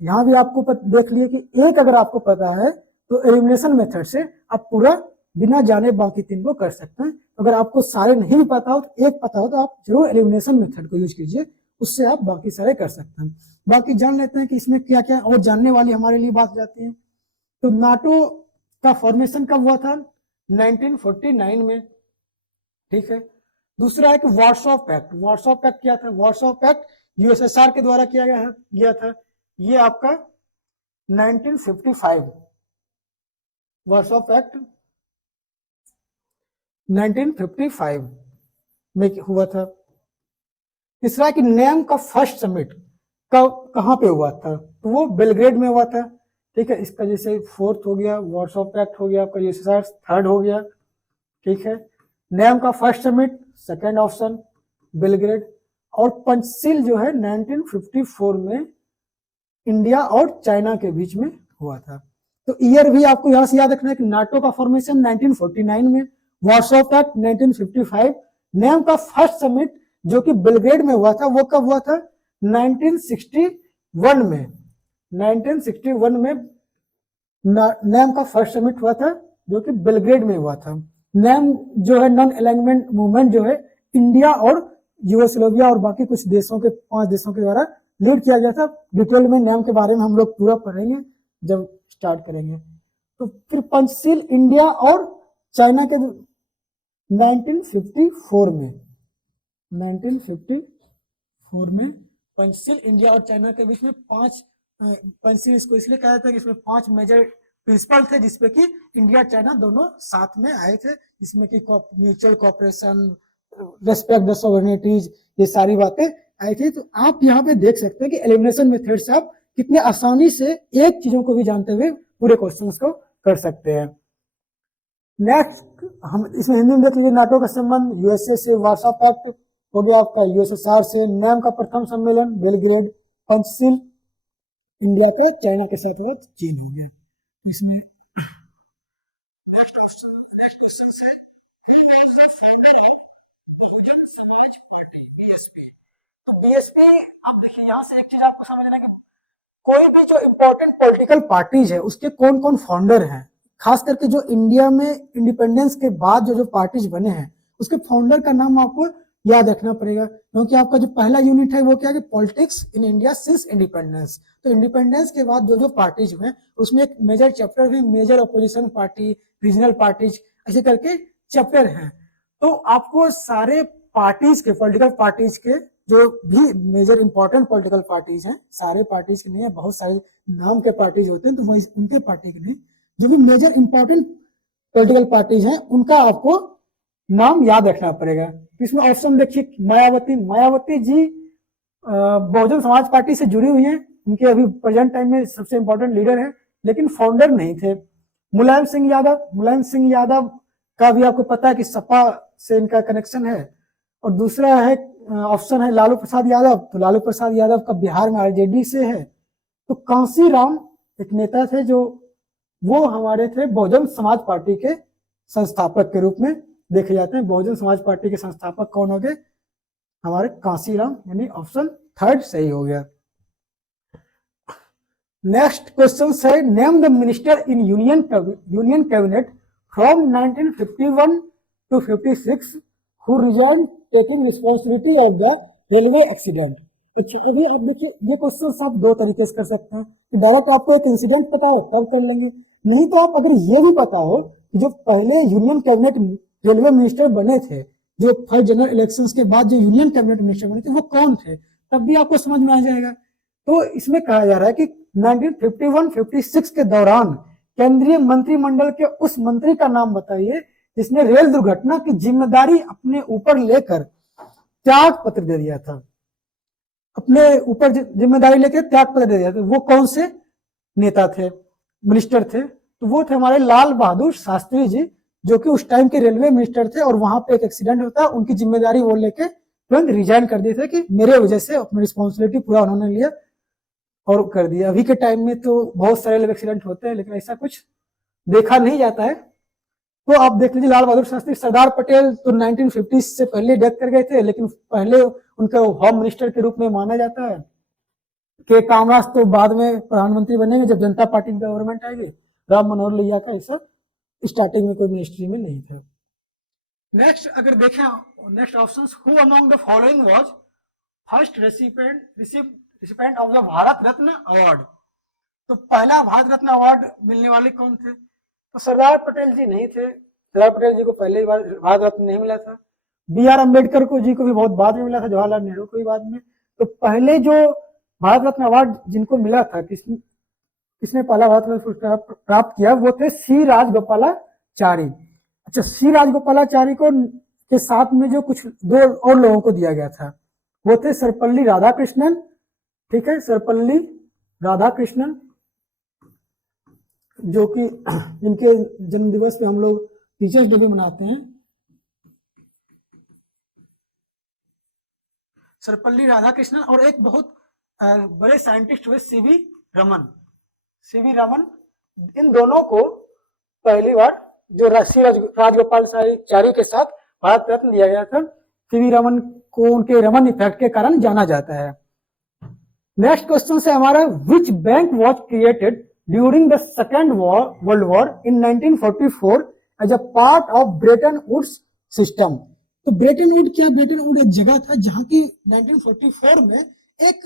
यहाँ भी आपको देख लिए कि एक अगर आपको पता है तो एलिमिनेशन मेथड से आप पूरा बिना जाने बाकी 3 को कर सकते हैं। अगर आपको सारे नहीं भी पता हो तो एक पता हो तो आप जरूर एलिमिनेशन मेथड को यूज कीजिए, उससे आप बाकी सारे कर सकते हैं। बाकी जान लेते हैं कि इसमें क्या क्या और जानने वाली हमारे लिए बात जाती है। तो नाटो का फॉर्मेशन कब हुआ था, 1949 में, ठीक है। दूसरा है कि वार्सो पैक्ट। वार्सो पैक्ट क्या था, वार्सो पैक्ट यूएसएसआर के द्वारा किया गया था, ये आपका 1955, वार्सो पैक्ट 1955 में हुआ था। तीसरा कि नेम का फर्स्ट समिट कहां पे हुआ था, तो वो बेलग्रेड में हुआ था, ठीक है। इसका जैसे 4th हो गया, वार्सो पैक्ट हो गया आपका, यूएसएसआर 3rd हो गया, ठीक है। नेम का first summit 2nd option Belgrade, और पंचशील जो है 1954 में इंडिया और चाइना के बीच में हुआ था। तो ईयर भी आपको यहां से याद रखना है कि नाटो का फॉर्मेशन 1949 में, वार्सो पैक्ट 1955, नेम का फर्स्ट समिट जो कि बेलग्रेड में हुआ था वो कब हुआ था, 1961 में। 1961 में नेम का फर्स्ट समिट हुआ था जो कि बेलग्रेड में हुआ था। नेम जो है नॉन अलाइनमेंट मूवमेंट जो है इंडिया और यूगोस्लाविया और बाकी कुछ देशों के 5 देशों के द्वारा लीड किया गया था। डिटेल में नेम के बारे में हम लोग पूरा पढ़ेंगे जब स्टार्ट करेंगे। तो फिर पंचशील इंडिया और चाइना के 1954 में पंचशील इंडिया और चाइना के बीच में 5 पंचशील इसको इसलिए कहा जाता है कि इसमें 5 मेजर प्रिंसिपल थे जिसपे कि इंडिया चाइना दोनों साथ में आए थे, जिसमें कि म्यूचुअल कॉपरेशन, रेस्पेक्ट द सॉवरेनिटीज, ये सारी बातें आई थी। तो आप यहाँ पे देख सकते हैं कि एलिमिनेशन मेथड से आप कितने आसानी से एक चीजों को भी जानते हुए पूरे क्वेश्चंस को कर सकते हैं। नेक्स्ट हम इसमें हिंदी में देख लीजिए, नाटो का संबंध यूएसए से, वार्सो पैक्ट हो गया आपका यूएसएसआर से, नेम का प्रथम सम्मेलन बेलग्रेड, पंचशील इंडिया के चाइना के साथ हुआ, चीन हो गया। इसमें नेक्स्ट क्वेश्चन है, बीएसपी। अब देखिए यहाँ से एक चीज आपको समझना है कि कोई भी जो इंपॉर्टेंट पॉलिटिकल पार्टीज है उसके कौन कौन फाउंडर हैं, खास करके जो इंडिया में इंडिपेंडेंस के बाद जो पार्टीज बने हैं उसके फाउंडर का नाम आपको याद रखना पड़ेगा, क्योंकि आपका जो पहला यूनिट है वो क्या है, politics in India since independence. तो इंडिपेंडेंस के बाद जो जो पार्टीज हुए उसमें एक मेजर चैप्टर भी major opposition party, regional parties, ऐसे करके चैप्टर हैं। तो आपको सारे पार्टीज के, पॉलिटिकल पार्टीज के जो भी मेजर इंपॉर्टेंट पॉलिटिकल पार्टीज हैं, सारे पार्टीज के नहीं है, बहुत सारे नाम के पार्टीज होते हैं, तो वही उनके पार्टी के नहीं, जो भी मेजर इंपॉर्टेंट पॉलिटिकल पार्टीज हैं उनका आपको नाम याद रखना पड़ेगा। तो इसमें ऑप्शन देखिए, मायावती, मायावती जी बहुजन समाज पार्टी से जुड़ी हुई हैं, उनके अभी प्रेजेंट टाइम में सबसे इंपॉर्टेंट लीडर है, लेकिन फाउंडर नहीं थे। मुलायम सिंह यादव, मुलायम सिंह यादव का भी आपको पता है कि सपा से इनका कनेक्शन है। और दूसरा है ऑप्शन है लालू प्रसाद यादव, तो लालू प्रसाद यादव का बिहार में आरजेडी से है। तो कांसीराम एक नेता थे जो वो हमारे थे बहुजन समाज पार्टी के संस्थापक के रूप में देखे जाते हैं। बहुजन समाज पार्टी के संस्थापक कौन हो गए, हमारे कांसीराम, यानी ऑप्शन थर्ड सही हो गया। नेक्स्ट क्वेश्चन है, name the minister in union cabinet from 1951 to 56 who resigned taking responsibility of the railway accident। अभी आप देखिए, ये क्वेश्चन आप दो तरीके से कर सकते हैं, डायरेक्ट आपको एक इंसिडेंट पता हो तब कर लेंगे, नहीं तो आप अगर ये भी पता हो कि जो पहले यूनियन कैबिनेट रेलवे मिनिस्टर बने थे, जो फर्स्ट जनरल इलेक्शंस के बाद जो यूनियन कैबिनेट मिनिस्टर बने थे वो कौन थे, तब भी आपको समझ में आ जाएगा। तो इसमें कहा जा रहा है कि 1951-56 के दौरान केंद्रीय मंत्रिमंडल के उस मंत्री का नाम बताइए जिसने रेल दुर्घटना की जिम्मेदारी अपने ऊपर लेकर त्याग पत्र दे दिया था, अपने ऊपर जिम्मेदारी लेकर त्याग पत्र दे दिया था। वो कौन से नेता थे, मिनिस्टर थे, तो वो थे हमारे लाल बहादुर शास्त्री जी, जो कि उस टाइम के रेलवे मिनिस्टर थे। और वहां पे एक एक्सीडेंट होता है, उनकी जिम्मेदारी वो लेके तुरंत रिजाइन कर दिए थे कि मेरे वजह से अपनी रिस्पॉन्सिबिलिटी पूरा उन्होंने लिया और कर दिया। अभी के टाइम में तो बहुत सारे रेलवे एक्सीडेंट होते हैं, लेकिन ऐसा कुछ देखा नहीं जाता है। तो आप देख लीजिए, लाल बहादुर शास्त्री, सरदार पटेल तो 1950 से पहले डेथ कर गए थे, लेकिन पहले उनका होम मिनिस्टर के रूप में माना जाता है। के कामराज तो बाद में प्रधानमंत्री बनेंगे जब जनता पार्टी की गवर्नमेंट आएगी। राम मनोहर लोहिया का ऐसा स्टार्टिंग में कोई मिनिस्ट्री में नहीं था। नेक्स्ट अगर देखें, next option, who among the following was first recipient of the Bharat Ratna award. तो पहला भारत रत्न अवार्ड मिलने वाले कौन थे, तो सरदार पटेल जी नहीं थे। सरदार पटेल जी को पहले ही बार भारत रत्न नहीं मिला था। बी आर अम्बेडकर को जी को भी बहुत बाद में मिला था, जवाहरलाल नेहरू को भी बाद में। तो पहले जो भारत रत्न अवार्ड जिनको मिला था, किसने पहला भारत रत्न प्राप्त किया, वो थे सी राजगोपालाचारी। अच्छा, सी राजगोपालाचारी को के साथ में जो कुछ दो और लोगों को दिया गया था, वो थे सर्वपल्ली राधाकृष्णन, ठीक है, सर्वपल्ली राधाकृष्णन, जो कि इनके जन्म दिवस पे हम लोग टीचर्स डे भी मनाते हैं। सर्वपल्ली राधाकृष्णन, और एक बहुत बड़े साइंटिस्ट हुए सीवी रमन। सीवी रमन, इन दोनों को पहली बार जो राजगोपालाचारी के साथ भारत रत्न दिया गया था। सीवी रमन को उनके रमन इफेक्ट के कारण जाना जाता है। नेक्स्ट क्वेश्चन से हमारा, which bank was created during the second world war in 1944 as a part of Bretton Woods system. तो ब्रेटन वुड क्या, ब्रेटन वुड एक जगह था जहां की 1944 में एक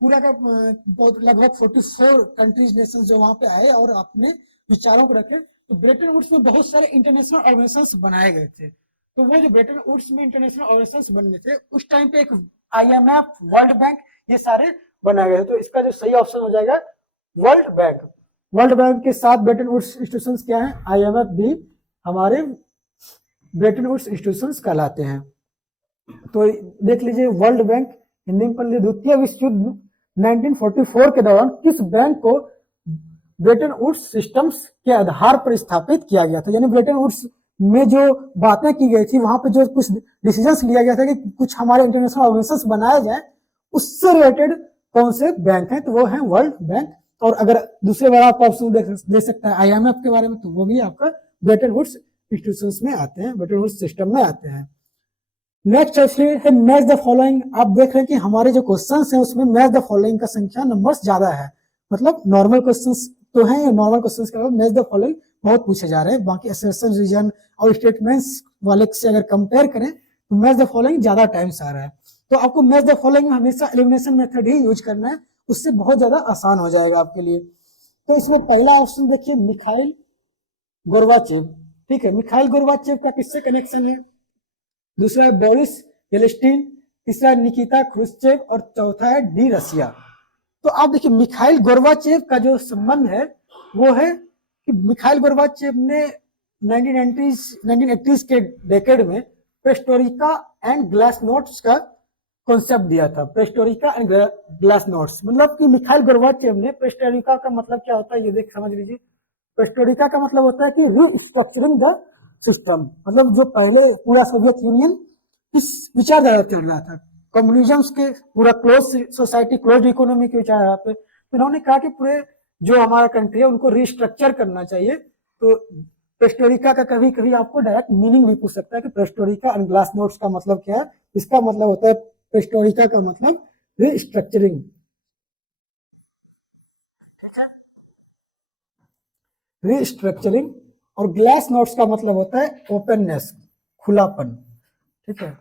पूरा का बहुत लगभग 44 कंट्रीज नेशन जो वहां पे आए और अपने विचारों को रखे। तो ब्रेटन वुड्स में बहुत सारे इंटरनेशनल ऑर्गेनाइजेशंस बनाए गए थे। तो वो जो ब्रेटन वुड्स में इंटरनेशनल ऑर्गेनाइजेशंस बनने थे, उस टाइम पे एक IMF, वर्ल्ड बैंक, ये सारे बनाए गए थे। तो इसका जो सही ऑप्शन हो जाएगा वर्ल्ड बैंक। वर्ल्ड बैंक के साथ ब्रेटन वुड्स इंस्टीट्यूशंस क्या है, IMF भी हमारे ब्रेटन वुड्स इंस्टीट्यूशंस कहलाते हैं। तो देख लीजिए, वर्ल्ड बैंक हिंदी में पढ़ लीजिए। द्वितीय विश्व युद्ध 1944 के दौरान किस बैंक को ब्रेटन वुड्स सिस्टम्स के आधार पर स्थापित किया गया था, यानी ब्रेटन वुड्स में जो बातें की गई थी, वहां पे जो कुछ डिसीजंस लिया गया था कि कुछ हमारे इंटरनेशनल ऑर्गेनाइजेशंस बनाए जाए, उससे रिलेटेड कौन से बैंक हैं, तो वो है वर्ल्ड बैंक। और अगर दूसरे बार आप ऑप्शन दे सकते हैं IMF के बारे में, तो वो भी आपका ब्रेटन वुड्स इंस्टीट्यूशंस में आते हैं, ब्रेटन वुड्स सिस्टम में आते हैं। नेक्स्ट है मैच द फॉलोइंग। आप देख रहे हैं कि हमारे जो क्वेश्चंस हैं उसमें मैच द फॉलोइंग का संख्या नंबर्स ज्यादा है, मतलब नॉर्मल क्वेश्चंस तो हैं, नॉर्मल क्वेश्चंस के बाद मैच द फॉलोइंग बहुत पूछे जा रहे हैं। बाकी असर्शन, रीजन और स्टेटमेंट्स वाले से अगर कंपेयर करें मैच द फॉलोइंग ज्यादा टाइम्स आ रहा है, तो आपको मैच द फॉलोइंग में हमेशा एलिमिनेशन मेथड ही यूज करना है, उससे बहुत ज्यादा आसान हो जाएगा आपके लिए। तो इसमें पहला ऑप्शन देखिए मिखाइल गोर्बाचेव, ठीक है, मिखाइल गोर्बाचेव का किससे कनेक्शन है, दूसरा है बोरिस येलेस्टिन, तीसरा निकिता क्रुश्चेव और चौथा है डी रसिया। तो आप देखिए मिखाइल गोर्बाचेव का जो संबंध है वो है कि मिखाइल गोर्बाचेव ने 1980s के डेकेड में पेस्टोरिका एंड ग्लासनोस्ट का कॉन्सेप्ट दिया था। पेस्टोरिका एंड ग्लासनोस्ट मतलब कि मिखाइल गोर्बाचेव ने, पेस्टोरिका का मतलब क्या होता है ये देख समझ लीजिए, पेस्टोरिका का मतलब होता है कि रीस्ट्रक्चरिंग द सिस्टम, मतलब जो पहले पूरा सोवियत यूनियन इस विचारधारा चल रहा था, कम्युनिज्म के पूरा क्लोज सोसाइटी क्लोज इकोनॉमी के विचारधारा पे, तो इन्होंने कहा कि पूरे जो हमारा कंट्री है उनको रिस्ट्रक्चर करना चाहिए। तो पेस्टोरिका का कभी कभी आपको डायरेक्ट मीनिंग भी पूछ सकता है कि पेस्टोरिका एंड ग्लासनोस्ट का मतलब क्या है, इसका मतलब होता है पेस्टोरिका का मतलब रिस्ट्रक्चरिंग, रिस्ट्रक्चरिंग, और ग्लास नोट्स का मतलब होता है ओपननेस, खुलापन, ठीक है,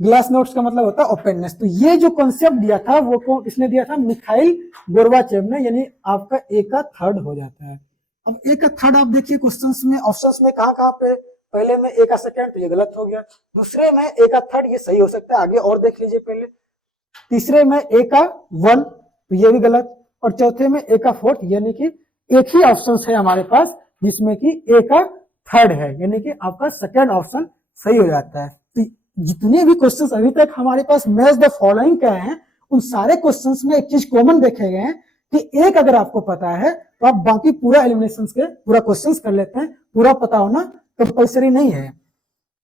ग्लास नोट्स का मतलब होता है ओपननेस। तो ये जो कॉन्सेप्ट दिया था वो किसने दिया था, मिखाइल गोर्बाचेव ने, यानी आपका ए का थर्ड हो जाता है। अब ए का थर्ड आप देखिए क्वेश्चंस में, ऑप्शंस में कहां कहां पे, पहले में ए का सेकंड तो ये गलत हो गया, दूसरे में ए का थर्ड ये सही हो सकता है, आगे और देख लीजिए पहले, तीसरे में ए का वन तो ये भी गलत, और चौथे में ए का फोर्थ, यानी कि एक ही ऑप्शन है हमारे पास जिसमें कि ए का थर्ड है, यानी कि आपका सेकंड ऑप्शन सही हो जाता है। तो जितने भी क्वेश्चंस अभी तक हमारे पास मैच द फॉलोइंग के हैं, उन सारे क्वेश्चंस में एक चीज कॉमन देखे गए हैं कि एक अगर आपको पता है तो आप बाकी पूरा एलिमिनेशन के पूरा क्वेश्चंस कर लेते हैं, पूरा पता होना कंपल्सरी नहीं है।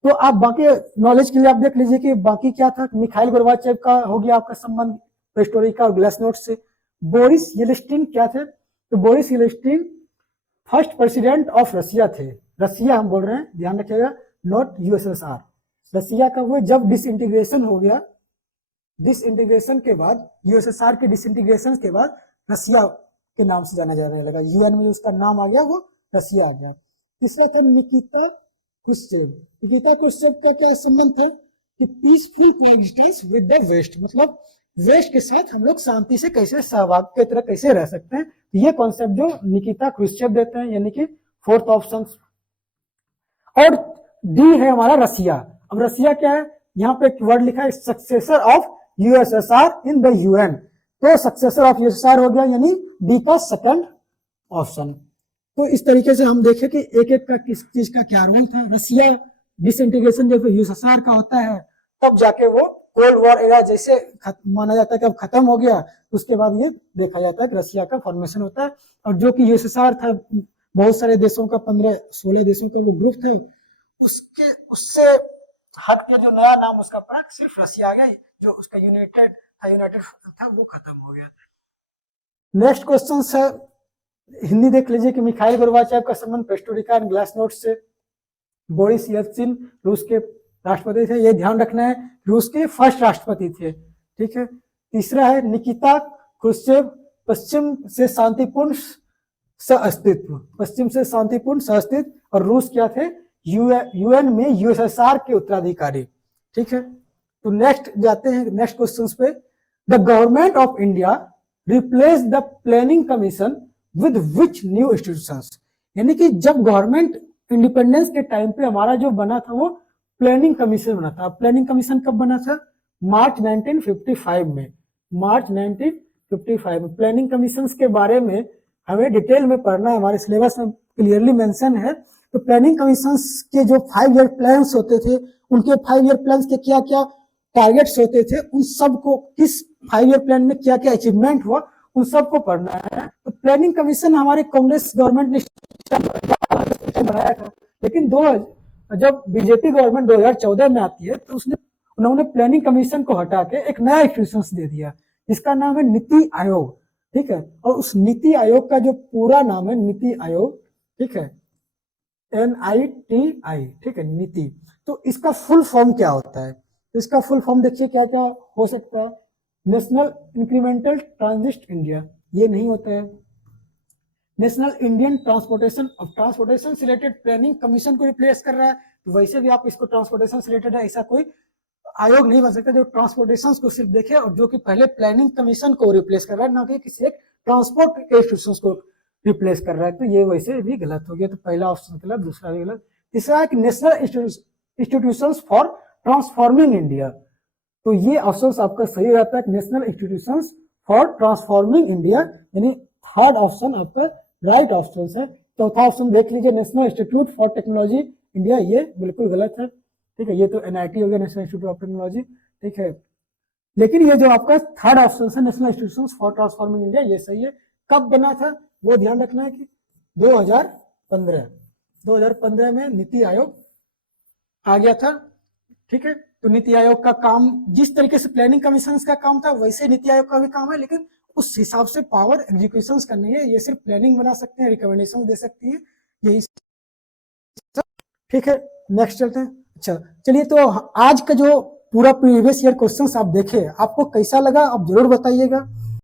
तो आप बाकी नॉलेज के लिए आप देख लीजिए कि बाकी क्या था, मिखाइल गोर्बाचेव का हो गया आपका संबंध पेस्टोरिका और ग्लासनोस्ट से। बोरिस येलेस्टिन क्या थे, तो Boris Yeltsin first president of Russia थे, रसिया हम बोल रहे हैं ध्यान रखिएगा, नॉट यूएसएसआर, रसिया का वो जब डिसइंटीग्रेशन हो गया, डिसइंटीग्रेशन के बाद यूएसएसआर के डिसइंटीग्रेशन के बाद रसिया के नाम से जाना जाने लगा, यूएन में उसका नाम आ गया वो रसिया आ गया। तीसरा था निकिता क्रुश्चेव, निकिता क्रुश्चेव का क्या संबंध था कि peaceful coexistence with the West, मतलब वेस्ट के साथ हम लोग शांति से कैसे सहभाग की तरह कैसे रह सकते हैं, ये कॉन्सेप्ट जो निकिता क्रुश्चेव देते हैं, यानी कि फोर्थ ऑप्शन। और डी है हमारा रसिया। अब रसिया क्या है, यहाँ पे एक वर्ड लिखा है successor of USSR in the UN, तो सक्सेसर ऑफ यूएसएसआर हो गया, यानी डी का सेकंड ऑप्शन। तो इस तरीके से हम देखें कि एक एक का किस चीज का क्या रोल था। रसिया डिसइंटीग्रेशन जब यूएसएसआर का होता है तब जाके वो कोल्ड वॉर एरा जैसे माना जाता है कि अब खत्म हो गया, उसके बाद ये देखा जाता है कि रसिया का फॉर्मेशन होता है। और जो कि यूएसएसआर था बहुत सारे देशों का 15-16 देशों का वो ग्रुप था, उसके उससे हट के जो नया नाम उसका पड़ा सिर्फ रसिया आ गया, जो उसका यूनाइटेड था वो खत्म हो गया। नेक्स्ट क्वेश्चन है हिंदी देख लीजिए कि मिखाइल गोर्बाचेव का संबंध पेस्टोरिका एंड ग्लासनोस्ट से। बोरिस येल्त्सिन रूस के राष्ट्रपति थे, ये ध्यान रखना है, रूस के फर्स्ट राष्ट्रपति थे, ठीक है। तीसरा है निकिता क्रुश्चेव पश्चिम से शांतिपूर्ण सहअस्तित्व, पश्चिम से शांतिपूर्ण सहअस्तित्व, और रूस क्या थे, यूएन में यूएसएसआर के उत्तराधिकारी, ठीक है। तो नेक्स्ट जाते हैं नेक्स्ट क्वेश्चन पे। The government of India replace the planning commission with which new institutions, यानी कि जब गवर्नमेंट इंडिपेंडेंस के टाइम पे हमारा जो बना था वो प्लानिंग कमीशन बना था। प्लानिंग कमीशन कब बना था, मार्च 1955 में, मार्च 1955 में। प्लानिंग कमीशन के बारे में हमें डिटेल में पढ़ना है, हमारे सिलेबस में क्लियरली मेंशन है। तो प्लानिंग कमीशन के जो 5 ईयर प्लान्स होते थे, उनके 5 ईयर प्लान्स के क्या क्या टारगेट्स होते थे, उन सब को किस 5 ईयर प्लान में क्या क्या अचीवमेंट हुआ, उन सबको पढ़ना है। तो प्लानिंग कमीशन हमारे कांग्रेस गवर्नमेंट ने बनाया था, लेकिन जब बीजेपी गवर्नमेंट 2014 में आती है तो उन्होंने प्लानिंग कमीशन को हटा के एक नया इंस्टीट्यूशन दे दिया जिसका नाम है नीति आयोग, ठीक है। और उस नीति आयोग का जो पूरा नाम है नीति आयोग, ठीक है, NITI, ठीक है, नीति। तो इसका फुल फॉर्म क्या होता है, तो इसका फुल फॉर्म देखिए क्या क्या हो सकता है। नेशनल इंक्रीमेंटल ट्रांजिट इंडिया, ये नहीं होता है। नेशनल इंडियन ट्रांसपोर्टेशन से रिलेटेड प्लानिंग कमीशन को रिप्लेस कर रहा है। तो वैसे भी आप इसको ट्रांसपोर्टेशन से रिलेटेड है, ऐसा कोई आयोग नहीं बन सकता जो ट्रांसपोर्टेशन को सिर्फ देखे, और जो कि पहले प्लानिंग कमीशन को रिप्लेस कर रहा है, ना कि किसी एक ट्रांसपोर्ट इंस्टीट्यूशन को रिप्लेस कर रहा है। तो ये वैसे भी गलत हो गया। तो पहला ऑप्शन गलत, दूसरा भी गलत। तीसरा है कि national institutions for transforming India. तो ये ऑप्शन आपका सही रहता है, national institutions for transforming India, यानी थर्ड ऑप्शन आपका राइट ऑप्शन है। चौथा ऑप्शन देख लीजिए, national institute for technology India, ये बिल्कुल गलत है। ठीक है, ये तो एनआईटी हो गया, नेशनल इंस्टीट्यूट ऑफ टेक्नोलॉजी। ठीक है, लेकिन ये जो आपका थर्ड ऑप्शन है national institutions for transforming India, ये सही है। कब बना था वो ध्यान रखना है कि 2015 में नीति आयोग आ गया था। ठीक है, तो नीति आयोग का काम जिस तरीके से प्लानिंग कमीशन का काम था वैसे नीति आयोग का भी काम है, लेकिन उस हिसाब से पावर एग्जीक्यूशन का नहीं है। ये सिर्फ प्लानिंग बना सकते हैं, रिकमेंडेशन दे सकती है, यही। ठीक है, नेक्स्ट चलते हैं। अच्छा चलिए, तो आज का जो पूरा प्रीवियस ईयर क्वेश्चंस आप देखे, आपको कैसा लगा आप जरूर बताइएगा।